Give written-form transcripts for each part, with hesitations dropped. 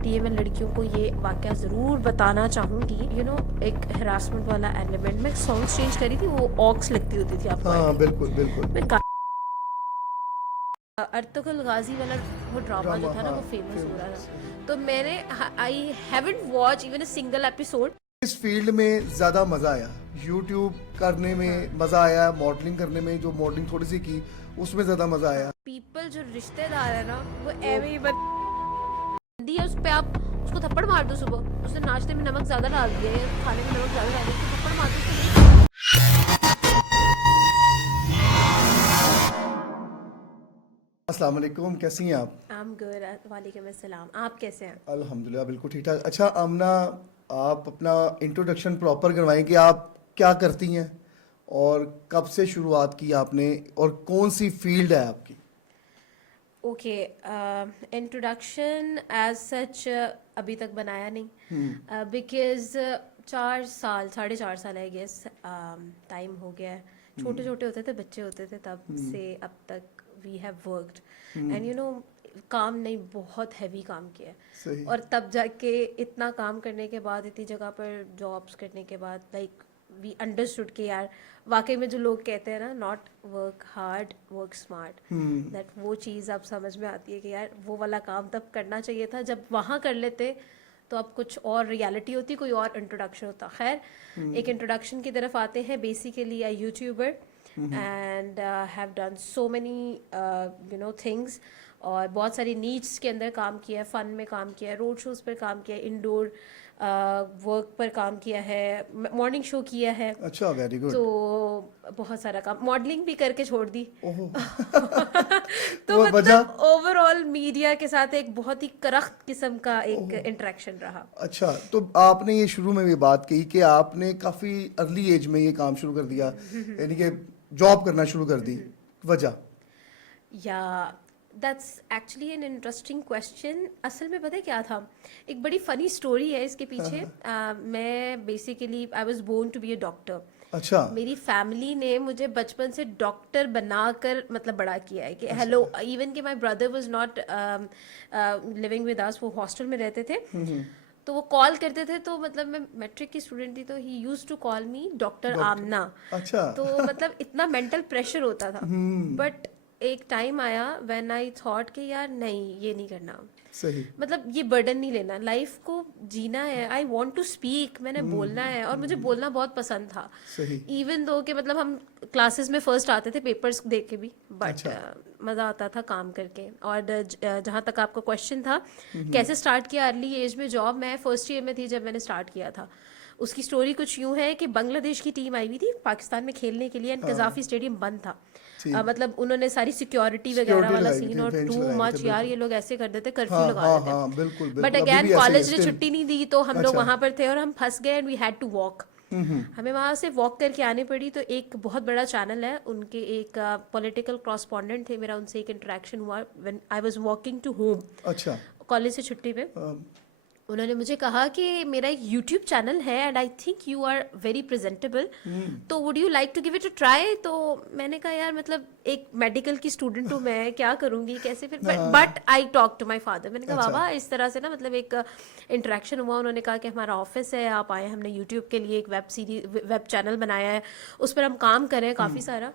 लिए मैं लड़कियों को ये वाक़या ज़रूर बताना चाहूँगी। एक हरासमेंट वाला एलिमेंट, मैं सॉन्ग्स चेंज करी थी, वो ऑक्स लगती होती थी आपको हाँ आईडी। बिल्कुल बिल्कुल। मैं अर्तुगरुल गाजी वाला वो ड्रामा जो ड्रामा, था ना, हाँ वो फेमस हो फेमस रहा है, सही। था। तो मैंने I haven't watch even a single episode. इस फील्ड में ज़्यादा मज़ा आया, यूट्यूब करने हाँ, में मज़ा आया, मॉडलिंग करने में जो मॉडलिंग थोड़ी सी की उसमें ज़्यादा मज़ा हाँ, आया। पीपल जो रिश्तेदार है ना, वो वो एवे ही बंदी है। उस पे आप उसको थप्पड़ मार दो, सुबह उसने नाश्ते में नमक ज़्यादा डाल दिया है, खाने में नमक ज़्यादा डाल दिया, उसको थप्पड़ मार दो, उसको नहीं। अस्सलाम वालेकुम, कैसी हैं आप? आई एम गुड, वालेकुम अस्सलाम। आप कैसे हैं? अल्हम्दुलिल्लाह बिल्कुल ठीक ठाक। अच्छा आमना, आप अपना इंट्रोडक्शन प्रॉपर करवाएं कि आप क्या करती हैं और कब से शुरुआत की आपने और कौन सी फील्ड है आपकी? ओके, इंट्रोडक्शन एज सच अभी तक बनाया नहीं, बिकॉज 4 साल, 4.5 साल आई गेस टाइम हो गया है। छोटे छोटे होते थे, बच्चे होते थे, तब से अब तक वी हैव वर्कड एंड काम नहीं, बहुत हैवी काम किया है। सही। और तब जाके इतना काम करने के बाद, इतनी जगह पर जॉब्स करने के बाद, लाइक वी अंडरस्टूड कि यार वाकई में जो लोग कहते हैं ना, not work hard work smart, that वो चीज़ अब समझ में आती है कि यार वो वाला काम तब करना चाहिए था। जब वहाँ कर लेते तो अब कुछ और रियलिटी होती, कोई और इंट्रोडक्शन होता। खैर, एक इंट्रोडक्शन की तरफ आते हैं। Basically I YouTuber and have done so many things, और बहुत सारी नीड्स के अंदर काम किया है, फ़न में काम किया है, रोड शोज़ पर काम किया है, इंडोर वर्क पर काम किया है, मॉर्निंग शो किया है। अच्छा, वेरी तो गुड। बहुत सारा काम, मॉडलिंग भी करके छोड़ दी। ओहो। तो वो वजह? मतलब ओवरऑल मीडिया के साथ एक बहुत ही करख्त किस्म का एक ओहो। इंटरेक्शन रहा। अच्छा, तो आपने ये शुरू में भी बात कही कि आपने काफ़ी अर्ली एज में ये काम शुरू कर दिया, यानी कि जॉब करना शुरू कर दी, वजह? या that's actually an interesting question. असल में पता है क्या था, एक बड़ी फ़नी स्टोरी है इसके पीछे। मैं basically I was born to be a doctor. अच्छा। मेरी फैमिली ने मुझे बचपन से डॉक्टर बनाकर मतलब बड़ा किया है कि अच्छा। हेलो, इवन कि my brother was not living with us, वो हॉस्टल में रहते थे। तो वो कॉल करते थे, तो मतलब मैं मैट्रिक की स्टूडेंट थी, तो he used to call me doctor doctor. Aamna. अच्छा। तो मतलब इतना मेंटल प्रेशर होता था। बट एक टाइम आया व्हेन आई थॉट कि यार नहीं, ये नहीं करना, सही। मतलब ये बर्डन नहीं लेना, लाइफ को जीना है। आई वॉन्ट टू स्पीक, मैंने बोलना है, और मुझे बोलना बहुत पसंद था। सही। इवन दो कि मतलब हम क्लासेस में फर्स्ट आते थे पेपर्स दे के भी, बट अच्छा। मज़ा आता था काम करके। और जहाँ तक आपका क्वेश्चन था, कैसे स्टार्ट किया अर्ली एज में जॉब, मैं फर्स्ट ईयर में थी जब मैंने स्टार्ट किया था। उसकी स्टोरी कुछ यूँ है कि बांग्लादेश की टीम आई हुई थी पाकिस्तान में खेलने के लिए, एंड हाँ। कज़ाफ़ी स्टेडियम बंद था। ठीक। मतलब उन्होंने सारी सिक्योरिटी वगैरह सिक्योरिटी वाला लगाई हुई सीन, थी, और बेंच टू लगाए हुए थे, मच यार, बिल्कुल। ये लोग ऐसे कर देते, कर्फ्यू हाँ लगा हाँ देते। हाँ, बिल्कुल बट बिल्कुल, अभी अगैन भी ऐसे ही है कॉलेज ने स्टिल। छुट्टी नहीं दी, तो हम लोग अच्छा। वहाँ पर थे और हम फंस गए, and we had to walk. हमें वहाँ से वॉक करके आनी पड़ी। तो एक बहुत बड़ा चैनल है, उनके एक पॉलिटिकल कॉरस्पॉन्डेंट थे, मेरा उनसे एक इंटरेक्शन हुआ when I was walking to home, अच्छा। कॉलेज से छुट्टी पे। उन्होंने मुझे कहा कि मेरा एक यूट्यूब चैनल है and I think you are very presentable, तो would you like to give it a try. तो मैंने कहा यार, मतलब एक मेडिकल की स्टूडेंट हूँ मैं, क्या करूँगी, कैसे फिर। हाँ। But I talk to my father, मैंने कहा अच्छा। बाबा इस तरह से ना, मतलब एक इंटरेक्शन हुआ। उन्होंने कहा कि हमारा ऑफिस है, आप आए, हमने यूट्यूब के लिए एक वेब चैनल बनाया है, उस पर हम काम कर रहे हैं काफ़ी सारा,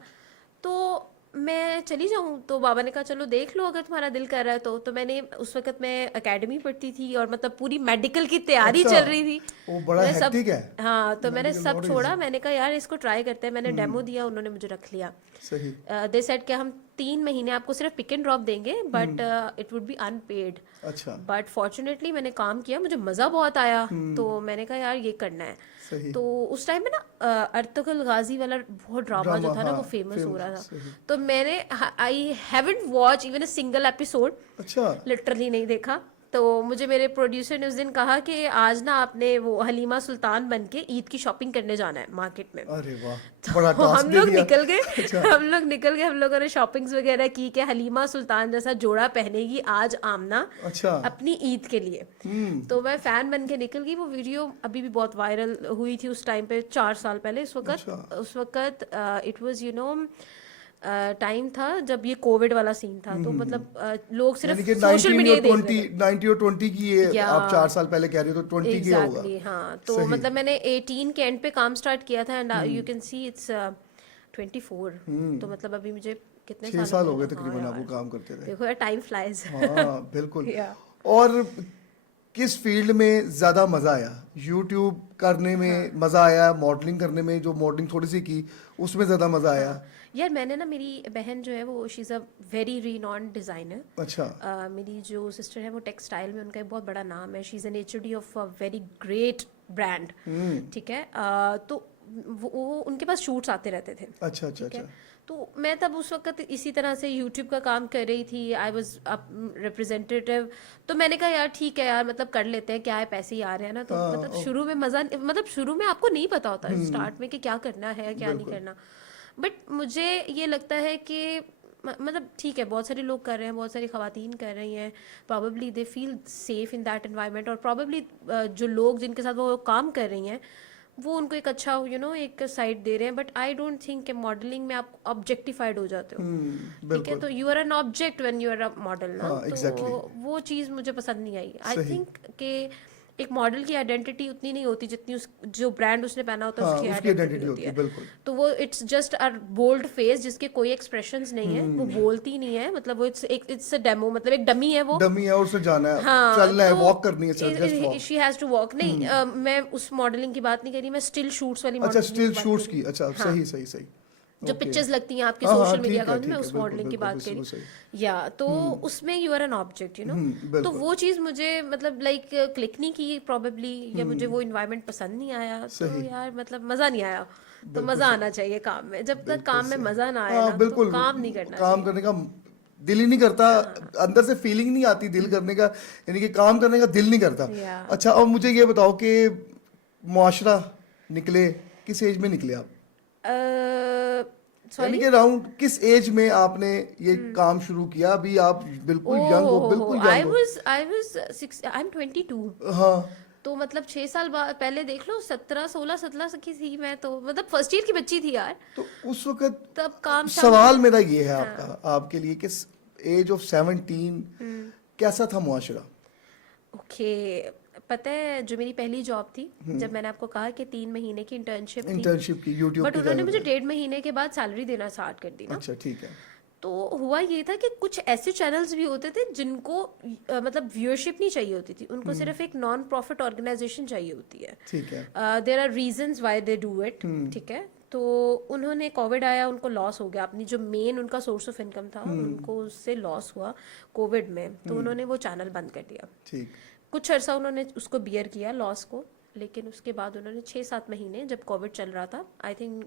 तो मैं चली जाऊँ। तो बाबा ने कहा चलो देख लो, अगर तुम्हारा दिल कर रहा है तो मैंने उस वक्त मैं एकेडमी पढ़ती थी, और मतलब पूरी मेडिकल की तैयारी अच्छा, चल रही थी। वो बड़ा मैंने सब, हेक्टिक है। हाँ, तो मैंने मेडिकल सब नॉट छोड़ा, इजी। मैंने कहा यार इसको ट्राई करते हैं। मैंने डेमो दिया, उन्होंने मुझे रख लिया। सही। दे सेड कि हम 3 महीने आपको सिर्फ पिक एंड ड्रॉप देंगे, but it would be unpaid. अच्छा। बट फॉर्चुनेटली मैंने काम किया, मुझे मज़ा बहुत आया, तो मैंने कहा यार ये करना है। सही। तो उस टाइम में ना अर्तुगरुल गाजी वाला बहुत ड्रामा जो ड्रामा, था ना, हाँ वो फेमस हो फेमस, रहा था। सही। तो मैंने I haven't watch even a single episode, अच्छा। लिटरली नहीं देखा। तो मुझे मेरे प्रोड्यूसर ने उस दिन कहा कि आज ना आपने वो हलीमा सुल्तान बन के ईद की शॉपिंग करने जाना है मार्केट में। अरे वाह, बड़ा तो टास्क हम दे लोग दिया। निकल गए। अच्छा। हम लोगों ने शॉपिंग्स वगैरह की कि हलीमा सुल्तान जैसा जोड़ा पहनेगी आज आमना अच्छा। अपनी ईद के लिए। तो मैं फ़ैन बन के निकल गई। वो वीडियो अभी भी बहुत वायरल हुई थी उस टाइम पे, 4 साल पहले। अच्छा। उस वक्त इट वाज टाइम था जब ये कोविड वाला सीन था, तो मतलब लोग सिर्फ यानी कि सोशल 19 मीडिया और ही देख रहे 20 थे। 90 और 20 की ये या आप 4 साल पहले कह रहे हो, तो 20 की होगा। एग्जैक्टली, हाँ। तो सही। मतलब मैंने 18 के एंड पे काम स्टार्ट किया था, and you can see it's 24। तो मतलब अभी मुझे कितने 6 साल साल हो गए गए ना? हाँ तकरीबन आपको यार, काम करते थे। देखो यार, टाइम फ्लाइज। हाँ बिल्कुल। या और किस फील्ड में ज़्यादा मज़ा आया? यूट्यूब करने में मज़ा आया, मॉडलिंग करने में, जो मॉडलिंग थोड़ी सी की उसमें ज़्यादा मज़ा आया? यार, मैंने ना, मेरी बहन जो है वो she is a very renowned designer. अच्छा। मेरी जो सिस्टर है वो टेक्सटाइल में उनका एक बहुत बड़ा नाम है। She is an HOD of a very great brand, ठीक है। तो वो उनके पास शूट्स आते रहते थे, अच्छा अच्छा ठीक है। अच्छा। तो मैं तब उस वक्त इसी तरह से यूट्यूब का काम कर रही थी। I was representative. तो मैंने कहा यार ठीक है यार, मतलब कर लेते हैं, क्या है, पैसे ही आ रहे हैं ना। तो हाँ, मतलब शुरू में मज़ा, मतलब शुरू में आपको नहीं पता होता स्टार्ट में कि क्या करना है क्या नहीं बिल्कुल। करना। बट मुझे ये लगता है कि मतलब ठीक है, बहुत सारे लोग कर रहे हैं, बहुत सारी ख़वातीन कर रही हैं, probably they feel safe in that environment, और प्रॉबेबली जो लोग जिनके साथ वो काम कर रही हैं वो उनको एक अच्छा एक साइड दे रहे हैं। बट आई डोंट थिंक कि मॉडलिंग में आप ऑब्जेक्टिफाइड हो जाते हो, ठीक है। बिल्कुल। तो you are an object when you are a model ना। हाँ तो एग्जैक्टली। वो चीज़ मुझे पसंद नहीं आई। आई सही। थिंक कि एक मॉडल की आइडेंटिटी उतनी नहीं होती जितनी जो ब्रांड उसने पहना होता है हाँ उसकी उसकी आइडेंटिटी आइडेंटिटी होती होती है, है। बिल्कुल। तो वो it's just a bold face जिसके कोई एक्सप्रेशंस नहीं है, वो बोलती नहीं है, मतलब वो इट्स अ डेमो, मतलब एक डमी है वो। डमी है और उसे जाना है, हाँ, चलना है, तो वॉक करनी है, just walk. She has to walk. नहीं, मैं उस मॉडलिंग की बात नहीं कर रही, मैं स्टिल शूट्स वाली अच्छा, मॉडलिंग स्टिल की बात शूट्स कर की, रही अच्छा हूँ। हाँ, सही सही सही। जो ओके। पिक्चर्स लगती हैं आपके हाँ हाँ सोशल मीडिया ठीक है अकाउंट में, ठीक है, उस बिल्कुल मॉडलिंग की बिल्कुल, बात करी। बिल्कुल सही। या तो उसमें यू आर एन ऑब्जेक्ट, तो बिल्कुल। वो चीज़ मुझे मतलब लाइक क्लिक नहीं की प्रॉबेबली, या मुझे वो इन्वायरमेंट पसंद नहीं आया। तो सही। यार मतलब मज़ा नहीं आया। तो बिल्कुल मज़ा सही। आना चाहिए काम में, जब तक बिल्कुल काम में सही। मज़ा ना आए हाँ ना, तो बिल्कुल, काम नहीं करना काम चाहिए। करने का दिल ही नहीं करता, अंदर से फीलिंग नहीं आती दिल करने का, यानी कि काम करने का दिल नहीं करता। या अच्छा, अब मुझे ये बताओ कि मुआशरा निकले, किस एज में निकले आप? यानी सॉरी। कि अराउंड किस एज में आपने ये काम शुरू किया? अभी आप बिल्कुल यंग हो, ओ बिल्कुल यंग हो। I was 6, I am 22। हाँ। तो मतलब 6 साल बाद पहले देख लो, 17 16 17 की थी मैं, तो मतलब फर्स्ट ईयर की बच्ची थी यार। तो उस वक्त तब काम शाम सवाल किया। मेरा ये है हाँ। आपका, आपके लिए, कि एज ऑफ 17 कैसा था मुआशरा? ओके, पता है जो मेरी पहली जॉब थी, जब मैंने आपको कहा कि 3 महीने की इंटर्नशिप थी, इंटर्नशिप की यूट्यूब बट के उन्होंने जाने मुझे पे? 1.5 महीने के बाद सैलरी देना स्टार्ट कर दी ना। अच्छा ठीक है। तो हुआ ये था कि कुछ ऐसे चैनल्स भी होते थे जिनको मतलब व्यूअरशिप नहीं चाहिए होती थी, उनको सिर्फ एक नॉन प्रॉफिट ऑर्गेनाइजेशन चाहिए होती है। ठीक है। There are reasons why they do it, ठीक है। तो उन्होंने, कोविड आया, उनको लॉस हो गया, अपनी जो मेन उनका सोर्स ऑफ इनकम था उनको उससे लॉस हुआ कोविड में, तो उन्होंने वो चैनल बंद कर दिया। ठीक। कुछ अरसा उन्होंने उसको बियर किया लॉस को, लेकिन उसके बाद उन्होंने 6 7 महीने, जब कोविड चल रहा था, आई थिंक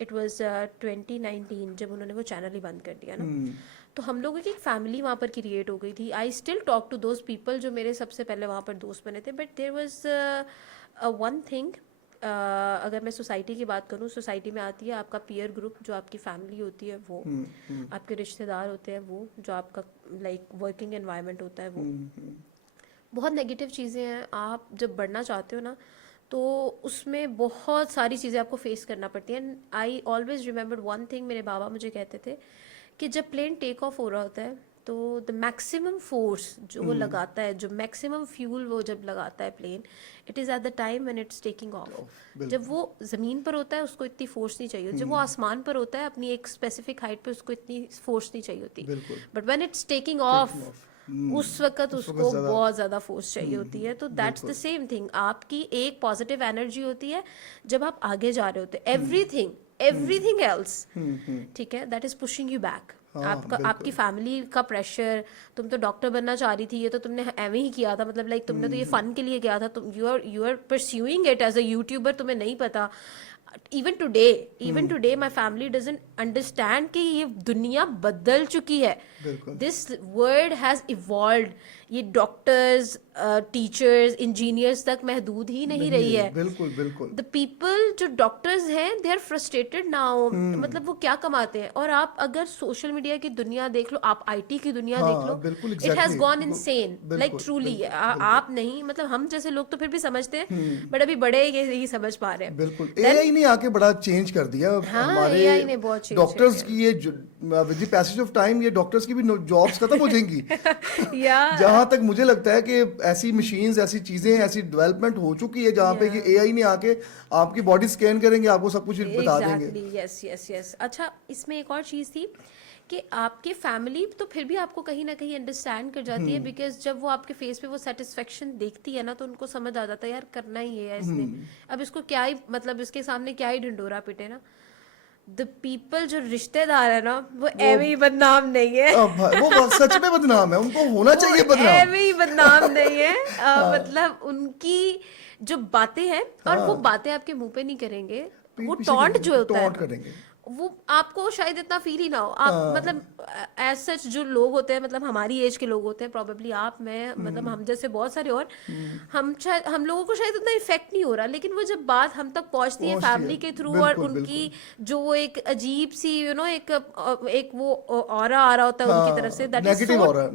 इट वाज 2019, जब उन्होंने वो चैनल ही बंद कर दिया ना, तो हम लोगों की एक फैमिली वहाँ पर क्रिएट हो गई थी। I still talk to those people जो मेरे सबसे पहले वहाँ पर दोस्त बने थे, but there was one thing. अगर मैं सोसाइटी की बात करूँ, सोसाइटी में आती है आपका पीयर ग्रुप, जो आपकी फैमिली होती है वो, आपके रिश्तेदार होते हैं वो, जो आपका लाइक वर्किंग एनवायरनमेंट होता है वो, बहुत नेगेटिव चीज़ें हैं। आप जब बढ़ना चाहते हो ना, तो उसमें बहुत सारी चीज़ें आपको फेस करना पड़ती हैं। I always remember one thing, मेरे बाबा मुझे कहते थे कि जब प्लेन टेक ऑफ हो रहा होता है, तो द मैक्सिमम फोर्स जो वो लगाता है, जो मैक्सिमम फ्यूल वो जब लगाता है plane, it is at the time when it's taking off. जब वो ज़मीन पर होता है उसको इतनी फोर्स नहीं चाहिए, जब वो आसमान पर होता है अपनी एक स्पेसिफिक हाइट पे उसको इतनी फोर्स नहीं चाहिए होती, बिल्कुल। But when it's taking of, उस वक्त उसको बहुत ज़्यादा फोर्स चाहिए होती है। तो दैट्स द सेम थिंग, आपकी एक पॉजिटिव एनर्जी होती है जब आप आगे जा रहे होते, एवरीथिंग एल्स, ठीक है, that is pushing you back. आपका, आपकी फैमिली का प्रेशर, तुम तो डॉक्टर बनना चाह रही थी, ये तो तुमने एवं ही किया था, मतलब लाइक तुमने तो ये फन के लिए किया था, तुम you are pursuing it as a YouTuber, तुम्हें नहीं पता। Even today my family doesn't understand कि ये दुनिया बदल चुकी है, दिस वर्ल्ड हैज इवॉल्व्ड। ये डॉक्टर्स, टीचर्स, इंजीनियर्स तक महदूद ही नहीं रही है. बिल्कुल बिल्कुल. द पीपल जो डॉक्टर्स हैं दे आर फ्रस्ट्रेटेड नाउ. मतलब वो क्या कमाते हैं. और आप अगर सोशल मीडिया की दुनिया देख लो, आप आईटी की दुनिया हाँ, देख लो, बिल्कुल, it has exactly. Gone insane. Like बिल्कुल, ट्रूली बिल्कुल, आप नहीं, मतलब हम जैसे लोग तो फिर भी समझते हैं, बट अभी बड़े ये नहीं समझ पा रहे हैं. बिल्कुल. एआई ने आके बड़ा चेंज कर दिया हाँ, हमारे AI ने बहुत change डॉक्टर्स कर की. ये with the passage of time ये डॉक्टर्स की भी जॉब्स खत्म हो जाएंगी. या जहां तक मुझे लगता है कि ऐसी मशीन्स, ऐसी चीजें, ऐसी डेवलपमेंट हो चुकी है जहां पे कि एआई ने आके आपकी बॉडी स्कैन करेंगे, आपको सब कुछ बता देंगे. एग्जैक्टली. Yes yes yes. अच्छा, इसमें एक और चीज़ थी कि आपके फैमिली तो फिर भी आपको कहीं ना कहीं अंडरस्टैंड कर जाती है, बिकॉज जब वो आपके फेस पे वो सेटिस्फेक्शन देखती है ना, तो उनको समझ आ जाता है यार करना ही है इसने, अब इसको क्या ही, मतलब इसके सामने क्या ही ढिंडोरा पिटे ना. द पीपल जो रिश्तेदार है ना, वो एवे ही बदनाम नहीं है. वो सच में बदनाम है, उनको होना चाहिए बदनाम. एवे ही बदनाम नहीं है. मतलब उनकी जो बातें हैं, और वो बातें आपके मुंह पे नहीं करेंगे, वो पीछे टॉन्ट जो होता टॉन्ट है करेंगे. वो आपको शायद इतना फील ही ना हो. आप मतलब एज सच जो लोग होते हैं, मतलब हमारी एज के लोग होते हैं, प्रॉबेबली आप, मैं, मतलब हम जैसे बहुत सारे और, हम लोगों को शायद उतना इफेक्ट नहीं हो रहा, लेकिन वो जब बात हम तक पहुंचती है फैमिली के थ्रू, और बिल्कुल, उनकी जो वो एक अजीब सी एक वो ऑरा आ रहा होता है उनकी तरफ से, दैट इज नेगेटिव सो हो रहा है,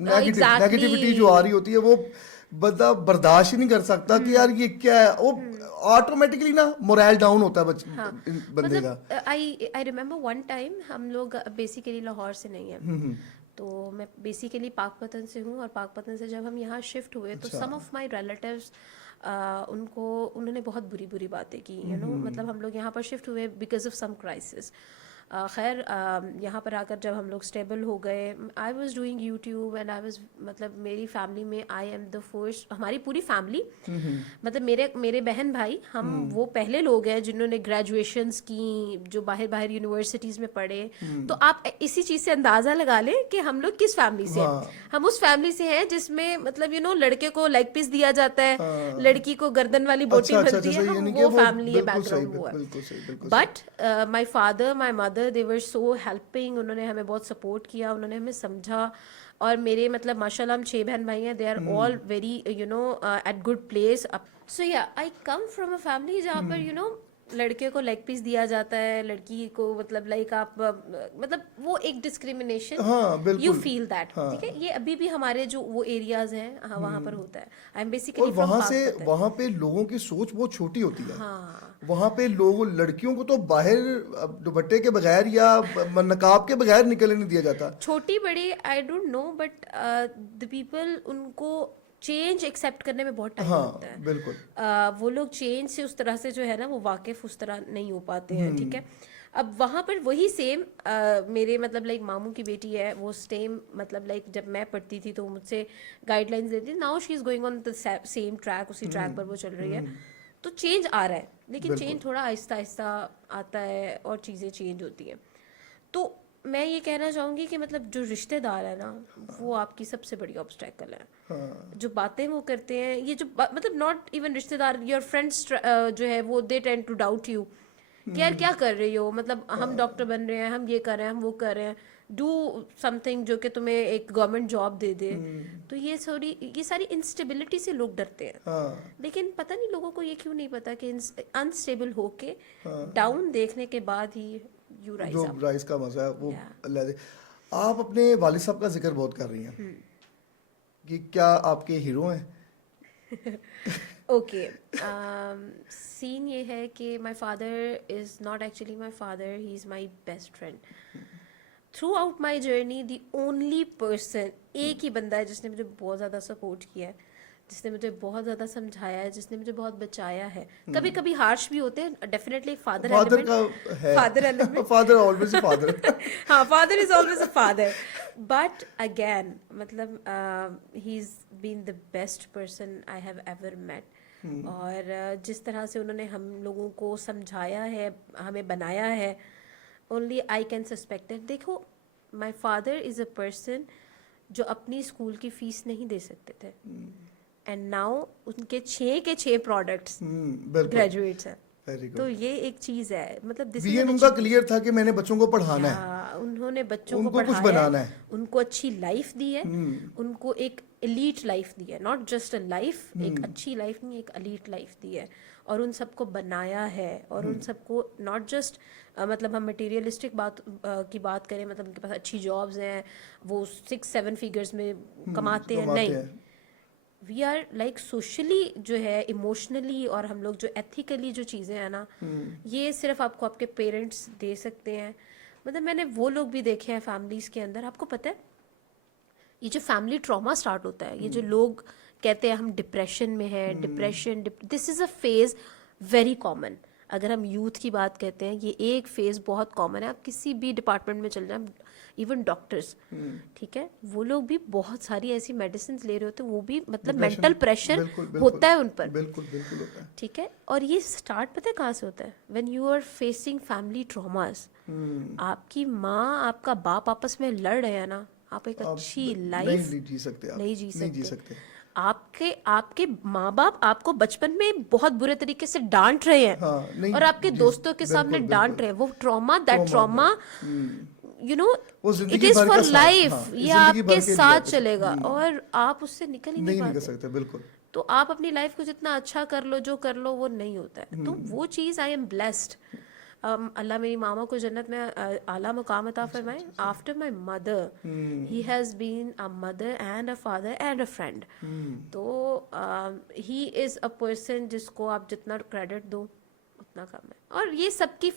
नेगेटिविटी जो आ रही होती है, वो बंदा बर्दाश्त ही नहीं कर सकता कि यार ये क्या है. वो ऑटोमेटिकली ना मोरल डाउन होता है बंदे का. मतलब आई रिमेम्बर वन टाइम, हम लोग बेसिकली लाहौर से नहीं है, तो मैं बेसिकली पाकपतन से हूँ, और पाकपतन से जब हम यहाँ शिफ्ट हुए तो सम ऑफ माय रिलेटिव्स उन्होंने बहुत बुरी बुरी बातें की, मतलब हम लोग यहाँ पर शिफ्ट हुए बिकॉज ऑफ सम क्राइसिस. खैर यहाँ पर आकर जब हम लोग स्टेबल हो गए, I was doing YouTube and I was, मतलब मेरी फैमिली में आई एम द फर्स्ट, हमारी पूरी फैमिली, मतलब मेरे बहन भाई, हम वो पहले लोग हैं जिन्होंने ग्रेजुएशंस की, जो बाहर बाहर यूनिवर्सिटीज़ में पढ़े. तो आप इसी चीज़ से अंदाज़ा लगा लें कि हम लोग किस फैमिली से हैं. हम उस फैमिली से हैं जिसमें मतलब लड़के को लेग पीस दिया जाता है, लड़की को गर्दन वाली बोटी मिलती है. हम वो फैमिली है, बैकग्राउंड वो है. But my father, my mother, they were so helping. उन्होंने हमें बहुत सपोर्ट किया, उन्होंने हमें समझा. और मेरे मतलब माशाल्लाह हम 6 बहन भाई हैं, they are all very at good place. So yeah I come from a family जहाँ पर लड़के को लेग पीस दिया जाता है, लड़की को मतलब लाइक आप मतलब वो एक डिस्क्रिमिनेशन, यू फील दैट. ठीक है, ये अभी भी हमारे जो वो एरियाज हैं, हाँ, वहाँ पर होता है. आई एम बेसिकली और वहाँ पे लोगों की सोच बहुत छोटी होती है. वहाँ पे लोग, लड़कियों को तो बाहर दुपट्टे के बगैर या नकाब के बगैर निकलने नहीं दिया जाता. छोटी बड़ी I don't know, but the people उनको चेंज एक्सेप्ट करने में बहुत टाइम लगता है. बिल्कुल. वो लोग चेंज से उस तरह से जो है ना, वो वाकिफ उस तरह नहीं हो पाते हैं. ठीक है, अब वहाँ पर वही सेम मेरे मतलब लाइक मामू की बेटी है, वो सेम मतलब लाइक जब मैं पढ़ती थी तो मुझसे गाइडलाइंस देती थी. Now she is going on the same track, उसी ट्रैक पर वो चल रही है. तो चेंज आ रहा है, लेकिन चेंज थोड़ा आहिस्ता आहिस्ता आता है और चीज़ें चेंज होती हैं. तो मैं ये कहना चाहूँगी कि मतलब जो रिश्तेदार है ना, वो आपकी सबसे बड़ी ऑब्स्टेकल है. जो बातें वो करते हैं, ये जो मतलब नॉट इवन रिश्तेदार, योर फ्रेंड्स जो है वो they tend to doubt you कि यार क्या कर रही हो, मतलब हम डॉक्टर बन रहे हैं, हम ये कर रहे हैं, हम वो कर रहे हैं, डू समथिंग जो कि तुम्हें एक गवर्नमेंट जॉब दे दे. तो ये सारी इंस्टेबिलिटी से लोग डरते हैं. लेकिन पता नहीं लोगों को ये क्यों नहीं पता कि अनस्टेबल होके डाउन देखने के बाद ही यू राइज जो अप. राइज का मजा है वो अल्लाह दे. आप अपने वालिद साहब का जिक्र बहुत कर रही हैं, कि क्या आपके हीरो हैं? ओके, सीन ये है कि माई father is not actually my father, he is my best friend. Through out my journey the only person, एक ही बंदा है जिसने मुझे बहुत ज़्यादा सपोर्ट किया है, जिसने मुझे बहुत ज़्यादा समझाया है, जिसने मुझे बहुत बचाया है. कभी कभी हार्श भी होते हैं, definitely father element, father always a father. हाँ, father is always a father. But again मतलब he is been the best person I have ever met. और जिस तरह से उन्होंने हम लोगों को समझाया है, हमें बनाया है, only I can suspect it. देखो, my father is a person जो अपनी स्कूल की फीस नहीं दे सकते थे, एंड नाउ उनके 6 के 6 प्रोडक्ट्स ग्रेजुएट्स हैं. वेरी तो गुड। ये एक चीज है, मतलब दिस विजन उनका क्लियर था कि मैंने बच्चों को पढ़ाना है, उन्होंने बच्चों को उनको कुछ पढ़ाया बनाना है, है। उनको अच्छी लाइफ दी है, उनको एक एलीट लाइफ दी है, नॉट जस्ट अ लाइफ, एक अच्छी लाइफ नहीं, एक एलीट लाइफ दी है, और उन सबको बनाया है, और उन सबको नॉट जस्ट मतलब हम मटेरियलिस्टिक की बात करें, मतलब उनके पास अच्छी जॉब्स हैं, वो 6-7 फिगर्स में कमाते हैं, कमाते नहीं, हैं। वी आर लाइक सोशली जो है, इमोशनली, और हम लोग जो एथिकली जो चीज़ें हैं ना, ये सिर्फ आपको आपके पेरेंट्स दे सकते हैं। मतलब मैंने वो लोग भी देखे हैं फैमिलीज के अंदर, आपको पता है ये जो फैमिली ट्रॉमा स्टार्ट होता है, ये जो लोग कहते हैं हम डिप्रेशन में हैं, depression, this is a phase very common. अगर हम यूथ की बात करते हैं, ये एक फेज़ बहुत कॉमन है, आप किसी भी डिपार्टमेंट में चल जाएं, इवन डॉक्टर्स, ठीक है, वो लोग भी बहुत सारी ऐसी मेडिसिन ले रहे होते हैं, वो भी मतलब मेंटल प्रेशर बिल्कुल बिल्कुल होता है उन पर, बिल्कुल बिल्कुल होता है। ठीक है। और ये स्टार्ट पता है कहाँ से होता है, when you are facing family traumas. आपकी माँ आपका बाप आपस में लड़ रहे हैं ना, आप एक अच्छी लाइफ नहीं जी सकते, आप नहीं जी नहीं जी सकते। सकते। आपके आपके माँ बाप आपको बचपन में बहुत बुरे तरीके से डांट रहे हैं, हाँ, नहीं और आपके जी, दोस्तों के सामने बिल्कुल डांट बिल्कुल। रहे हैं, वो trauma, that trauma, trauma, you know, वो इट जिंदगी इज भर फॉर का साथ, लाइफ, हाँ, ये जिंदगी भर आपके के लिए साथ आपके चलेगा, और आप उससे निकल ही नहीं नहीं निकल पाते। सकते, बिल्कुल। तो आप अपनी लाइफ को जितना अच्छा कर लो, जो कर लो, वो नहीं होता है। तो वो चीज़, आई एम ब्लेस्ड, अल्लाह मेरी मामा को जन्नत में आला मुकाम अता फरमाए। After my mother he has been a mother and a father and a friend. तो ही इज़ अ पर्सन जिसको आप जितना क्रेडिट दो उतना कम है। और ये सबकी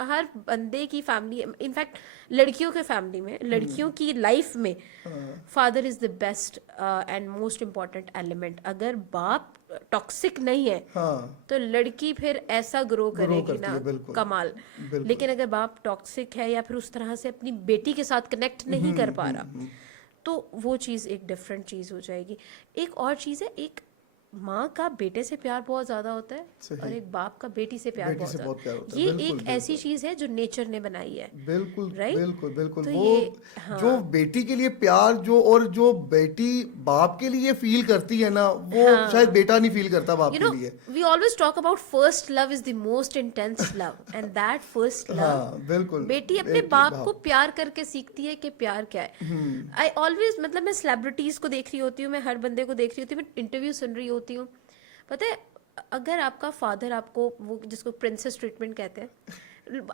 हर बंदे की फैमिली, इनफैक्ट लड़कियों के फैमिली में, लड़कियों की लाइफ में father is the best and most important element. अगर बाप टॉक्सिक नहीं है हाँ, तो लड़की फिर ऐसा ग्रो ग्रो करेगी करती ना, है, बिल्कुल कमाल। बिल्कुल। लेकिन अगर बाप टॉक्सिक है या फिर उस तरह से अपनी बेटी के साथ कनेक्ट नहीं कर पा रहा, तो वो चीज़ एक डिफरेंट चीज़ हो जाएगी। एक और चीज़ है, एक माँ का बेटे से प्यार बहुत ज़्यादा होता है, सही। और एक बाप का बेटी से प्यार बेटी बहुत से ज़्यादा। बहुत प्यार होता है, ये बिल्कुल एक ऐसी बिल्कुल चीज़ है जो नेचर ने बनाई है, बिल्कुल राइट। बिल्कुल बिल्कुल। तो वो ये, जो हाँ बेटी के लिए प्यार, जो और जो बेटी बाप के लिए फील करती है ना, वो शायद हाँ, बेटा नहीं फील करता बाप you के know, लिए। we always talk about first love is the most intense love, and that first love, हाँ, बिल्कुल। बेटी अपने बेटी बाप को बाप, प्यार करके सीखती है कि प्यार क्या है। आई ऑलवेज, मतलब मैं सेलिब्रिटीज को देख रही होती हूँ, मैं हर बंदे को देख रही होती हूँ, मैं इंटरव्यू सुन रही होती हूँ, पता है, अगर आपका फादर आपको, वो जिसको प्रिंसेस ट्रीटमेंट कहते हैं,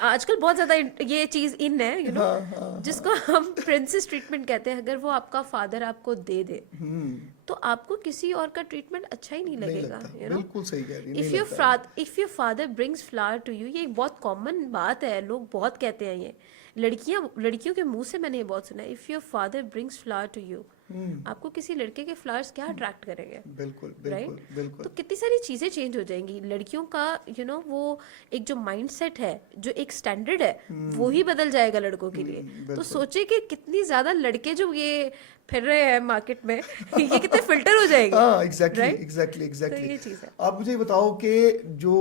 आजकल बहुत ज्यादा ये चीज इन है, यू नो, हाँ हाँ जिसको हम प्रिंसेस ट्रीटमेंट कहते हैं, अगर वो आपका फादर आपको दे दे, हम्म, तो आपको किसी और का ट्रीटमेंट अच्छा ही नहीं नहीं लगेगा, लगता, यू नो। बिल्कुल सही कह रही है, नहीं इफ लगता है। Your father brings flower to you, ये एक बहुत कॉमन बात है, लोग बहुत कहते हैं ये, लड़कियों के मुंह से मैंने ये बहुत सुना है, if your father brings flower to you, आपको किसी लड़के के फ्लावर्स क्या अट्रैक्ट करेंगे, बिल्कुल राइट। बिल्कुल बिल्कुल तो कितनी सारी चीज़ें चेंज हो जाएंगी लड़कियों का, यू नो, वो एक जो माइंडसेट है, जो एक स्टैंडर्ड है, वो ही बदल जाएगा लड़कों के लिए। तो बिल्कुल। सोचे कि कितनी ज़्यादा लड़के जो ये फिर रहे हैं मार्केट में ये कितने फिल्टर हो जाएंगे, हाँ, एग्जैक्टली राइट। एग्जैक्टली तो एग्जैक्टली। ये चीज़ है। आप मुझे बताओ कि जो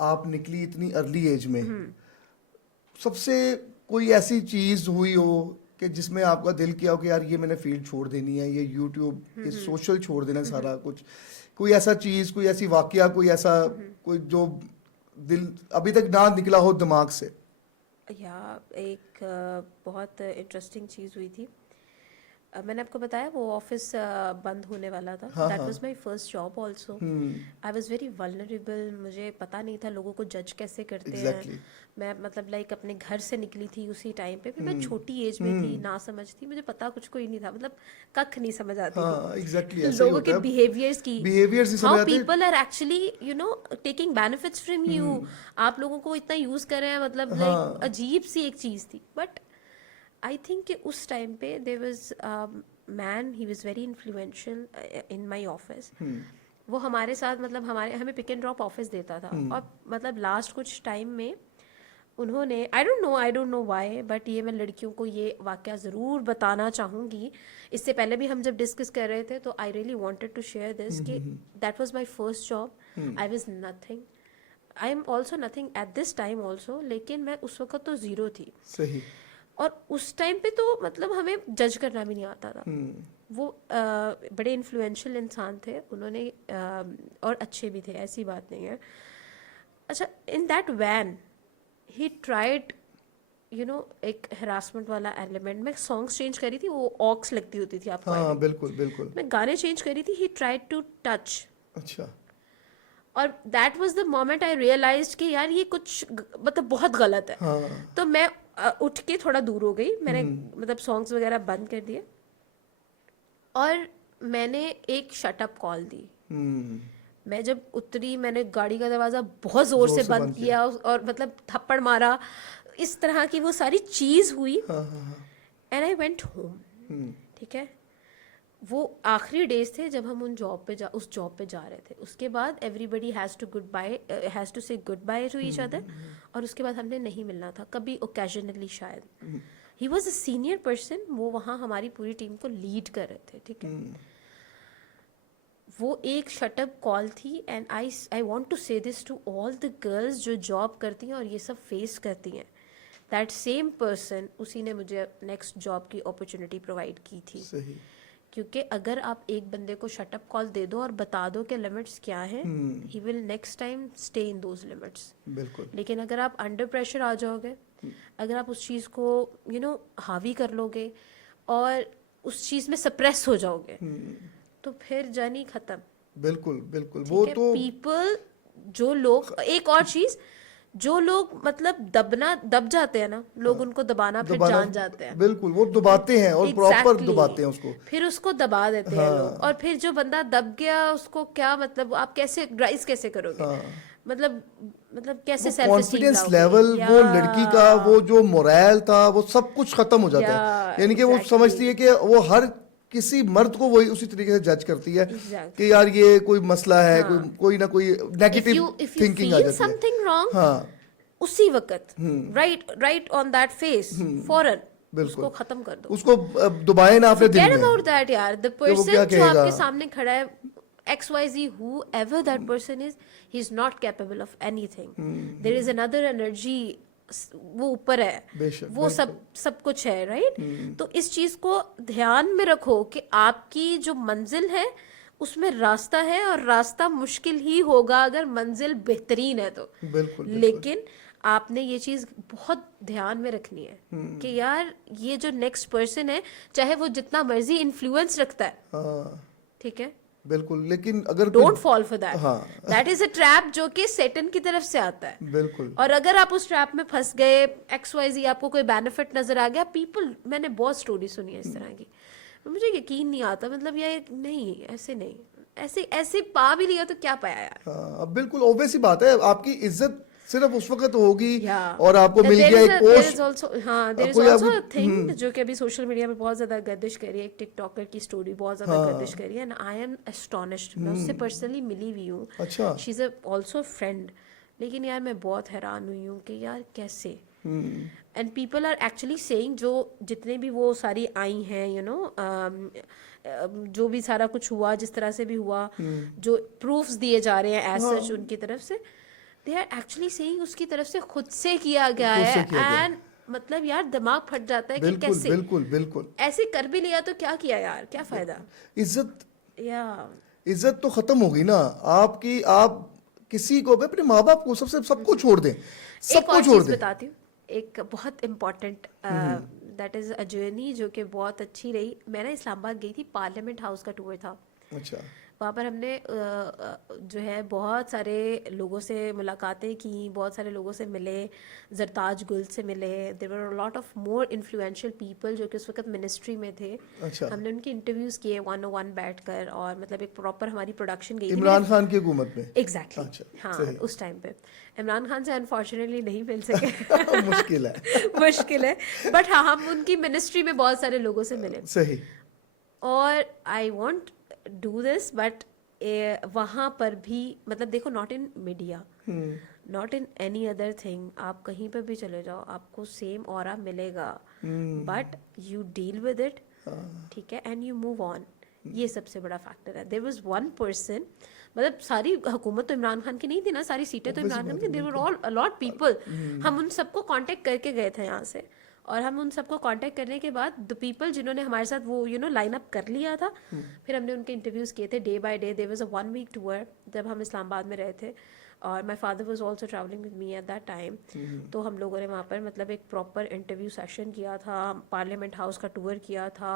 आप निकली इतनी अर्ली एज में, सबसे कोई ऐसी चीज हुई हो कि जिसमें आपका दिल किया हो कि यार ये मैंने फील्ड छोड़ देनी है, ये यूट्यूब, ये सोशल छोड़ देना है सारा कुछ, कोई ऐसा चीज, कोई ऐसी वाकया, कोई ऐसा, कोई जो दिल अभी तक ना निकला हो दिमाग से? या एक बहुत इंटरेस्टिंग चीज़ हुई थी। मैंने आपको बताया वो ऑफिस बंद होने वाला था, हाँ दैट हाँ, was my first job also. I was very vulnerable, मुझे पता नहीं था लोगों को जज कैसे करते हैं। एग्जैक्टली। मैं मतलब लाइक अपने घर से निकली थी उसी टाइम पे भी, मैं छोटी एज में थी, ना समझ थी, मुझे पता कुछ कोई नहीं था, मतलब कख नहीं समझ आती हाँ, एग्जैक्टली थी ऐसा ही लोगों होता के है। बिहेवियर्स की, बिहेवियर्स ही हाउ समझ आते हैं। People are actually, you know, taking benefits from you. आप लोगों को इतना यूज कर रहे हैं, मतलब लाइक हाँ, अजीब सी एक चीज थी। बट आई थिंक कि उस टाइम पे there was man, he was very influential in my office. वो हमारे साथ, मतलब हमें पिक एंड ड्रॉप ऑफिस देता था, और मतलब लास्ट कुछ टाइम में उन्होंने, I don't know why, but ये मैं लड़कियों को ये वाकया ज़रूर बताना चाहूँगी। इससे पहले भी हम जब डिस्कस कर रहे थे, तो I really wanted to share this कि that was my first job. I was nothing, I am also nothing at this time also, लेकिन मैं उस वक्त तो ज़ीरो थी। सही। और उस टाइम पे तो मतलब हमें जज करना भी नहीं आता था। वो बड़े इन्फ्लुएंशियल इंसान थे, उन्होंने और अच्छे भी थे, ऐसी बात नहीं है। अच्छा in that when he tried you know एक हरासमेंट वाला एलिमेंट. मैं सॉन्ग्स चेंज करी थी, वो ऑक्स लगती होती थी आपको. हाँ बिल्कुल बिल्कुल. मैं गाने चेंज करी थी. He tried to touch. अच्छा. और that was the moment I realised कि यार ये कुछ मतलब बहुत गलत है. हाँ. तो मैं उठ के थोड़ा दूर हो गई. मैंने मतलब सॉन्ग्स वगैरह बंद कर दिए और मैंने एक शटअप कॉल दी. मैं जब उतरी, मैंने गाड़ी का दरवाज़ा बहुत ज़ोर से बंद किया और मतलब थप्पड़ मारा. इस तरह की वो सारी चीज़ हुई. And I went home. ठीक है. वो आखिरी डेज थे जब हम उस जॉब पे जा रहे थे. उसके बाद एवरीबडी हैज़ टू से good by two each other. और उसके बाद हमने नहीं मिलना था कभी, ओकेजनली शायद. He was a senior person. वो वहाँ हमारी पूरी टीम को लीड कर रहे थे. ठीक है. वो एक शटअप कॉल थी. And I want to say this to all the girls जो जॉब करती हैं और ये सब फेस करती हैं. दैट सेम पर्सन, उसी ने मुझे नेक्स्ट जॉब की अपॉर्चुनिटी प्रोवाइड की थी. सही. क्योंकि अगर आप एक बंदे को शटअप कॉल दे दो और बता दो कि लिमिट्स क्या हैं, he will next time stay in those limits. बिल्कुल. लेकिन अगर आप अंडर प्रेशर आ जाओगे, अगर आप उस चीज़ को यू नो हावी कर लोगे और उस चीज़ में सप्रेस हो जाओगे, तो फिर जर्नी खत्म. बिल्कुल बिल्कुल. वो तो पीपल, जो लोग, एक और चीज़, जो लोग मतलब दब जाते हैं ना, लोग उनको दबाना फिर जान जाते हैं. बिल्कुल. वो दबाते हैं और प्रॉपर दबाते हैं उसको. फिर उसको दबा देते हैं लोग. और फिर जो बंदा दब गया उसको क्या मतलब, आप कैसे राइज कैसे करोगे? मतलब कैसे सेल्फ एस्टीम कॉन्फिडेंस लेवल, वो लड़की का वो जो मोरल था वो सब कुछ खत्म हो जाता है. यानी कि वो समझती है कि वो हर किसी मर्द को वही उसी तरीके से जज करती है कि यार ये कोई मसला है. कोई ना कोई नेगेटिव थिंकिंग आ जाती है. समथिंग रॉन्ग, हाँ, उसी वक्त राइट ऑन दैट फेस फौरन उसको खत्म कर दो. उसको दबाए ना अपने दिल में. अबाउट दैट यार. द पर्सन जो आपके सामने खड़ा है, XYZ, whoever that person is, he's not capable of anything. There is another energy, वो ऊपर है, वो सब कुछ है. राइट. तो इस चीज को ध्यान में रखो कि आपकी जो मंजिल है उसमें रास्ता है, और रास्ता मुश्किल ही होगा अगर मंजिल बेहतरीन है तो. बिल्कुल. लेकिन आपने ये चीज बहुत ध्यान में रखनी है कि यार ये जो नेक्स्ट पर्सन है, चाहे वो जितना मर्जी इन्फ्लुएंस रखता है, ठीक है, बिल्कुल. लेकिन अगर don't fall for that. That is a trap जो कि सैटन की तरफ से आता है. बिल्कुल. और अगर आप उस ट्रैप में फंस गए, XYZ, आपको कोई बेनिफिट नजर आ गया, पीपल, मैंने बहुत स्टोरी सुनी है इस तरह की, मुझे यकीन नहीं आता. मतलब यार नहीं, ऐसे नहीं, ऐसे पा भी लिया तो क्या पाया यार. अब बिल्कुल ऑब्वियस ही बात है. आपकी इज्जत सिर्फ उस वक्त होगी और आपको मिल गया एक पोस्ट. हाँ, there is also a thing जो कि अभी सोशल मीडिया पे बहुत ज्यादा गर्दिश कर रही है. एक टिकटॉकर की स्टोरी बहुत ज्यादा गर्दिश कर रही है. And I am astonished. मैं उससे पर्सनली मिली हुई हूँ. अच्छा. She is also friend. लेकिन यार मैं बहुत हैरान हुई हूँ कि यार कैसे. And people are actually saying, जो जितने भी वो सारी आई हैं, यू नो, जो भी सारा कुछ हुआ, जिस तरह से भी हुआ, जो प्रूफ्स दिए जा रहे हैं एज सच उनकी तरफ से, दे आर एक्चुअली सेइंग उसकी तरफ से खुद से किया गया है. एंड मतलब यार दिमाग फट जाता है कि कैसे. बिल्कुल बिल्कुल. ऐसे कर भी लिया तो क्या किया यार, क्या फायदा. इज्जत तो खत्म हो गई ना आपकी. आप किसी को भी, अपने माँ बाप को, सबको छोड़ दें. सबको छोड़ दें. बताती हूँ एक बहुत important, that is a journey जो कि बहुत अच्छी रही. मैं ना इस्लामाबाद गई थी, पार्लियामेंट हाउस का टूर था. अच्छा. वहाँ पर हमने जो है बहुत सारे लोगों से मुलाकातें की, बहुत सारे लोगों से मिले, जरताज गुल से मिले. There were a lot of more influential people जो कि उस वक्त मिनिस्ट्री में थे. अच्छा. हमने उनके इंटरव्यूज़ किए 101 बैठकर, और मतलब एक प्रॉपर हमारी प्रोडक्शन गई. इमरान खान की हुकूमत में. एग्जैक्टली. अच्छा, हाँ, उस टाइम पे इमरान खान से अनफॉर्चुनेटली नहीं मिल सके. मुश्किल है. बट हाँ, हम उनकी मिनिस्ट्री में बहुत सारे लोगों से मिले. सही. और I want do this, but वहाँ पर भी मतलब देखो, not in media, not in any other thing, आप कहीं पर भी चले जाओ आपको सेम ऑरा मिलेगा. But you deal with it, ठीक है, एंड यू मूव ऑन. ये सबसे बड़ा फैक्टर है. देयर वाज वन पर्सन, मतलब सारी हुकूमत तो इमरान खान की नहीं थी ना, सारी सीटें तो इमरान खान की. There were all a lot people. हम उन सबको कांटेक्ट करके गए थे यहाँ से, और हम उन सबको कांटेक्ट करने के बाद द पीपल जिन्होंने हमारे साथ वो लाइन अप कर लिया था, फिर हमने उनके इंटरव्यूज़ किए थे day by day. There was a 1 week tour जब हम इस्लामाबाद में रहे थे, और my father was also travelling with me at that time. तो हम लोगों ने वहाँ पर मतलब एक प्रॉपर इंटरव्यू सेशन किया था, पार्लियामेंट हाउस का टूर किया था.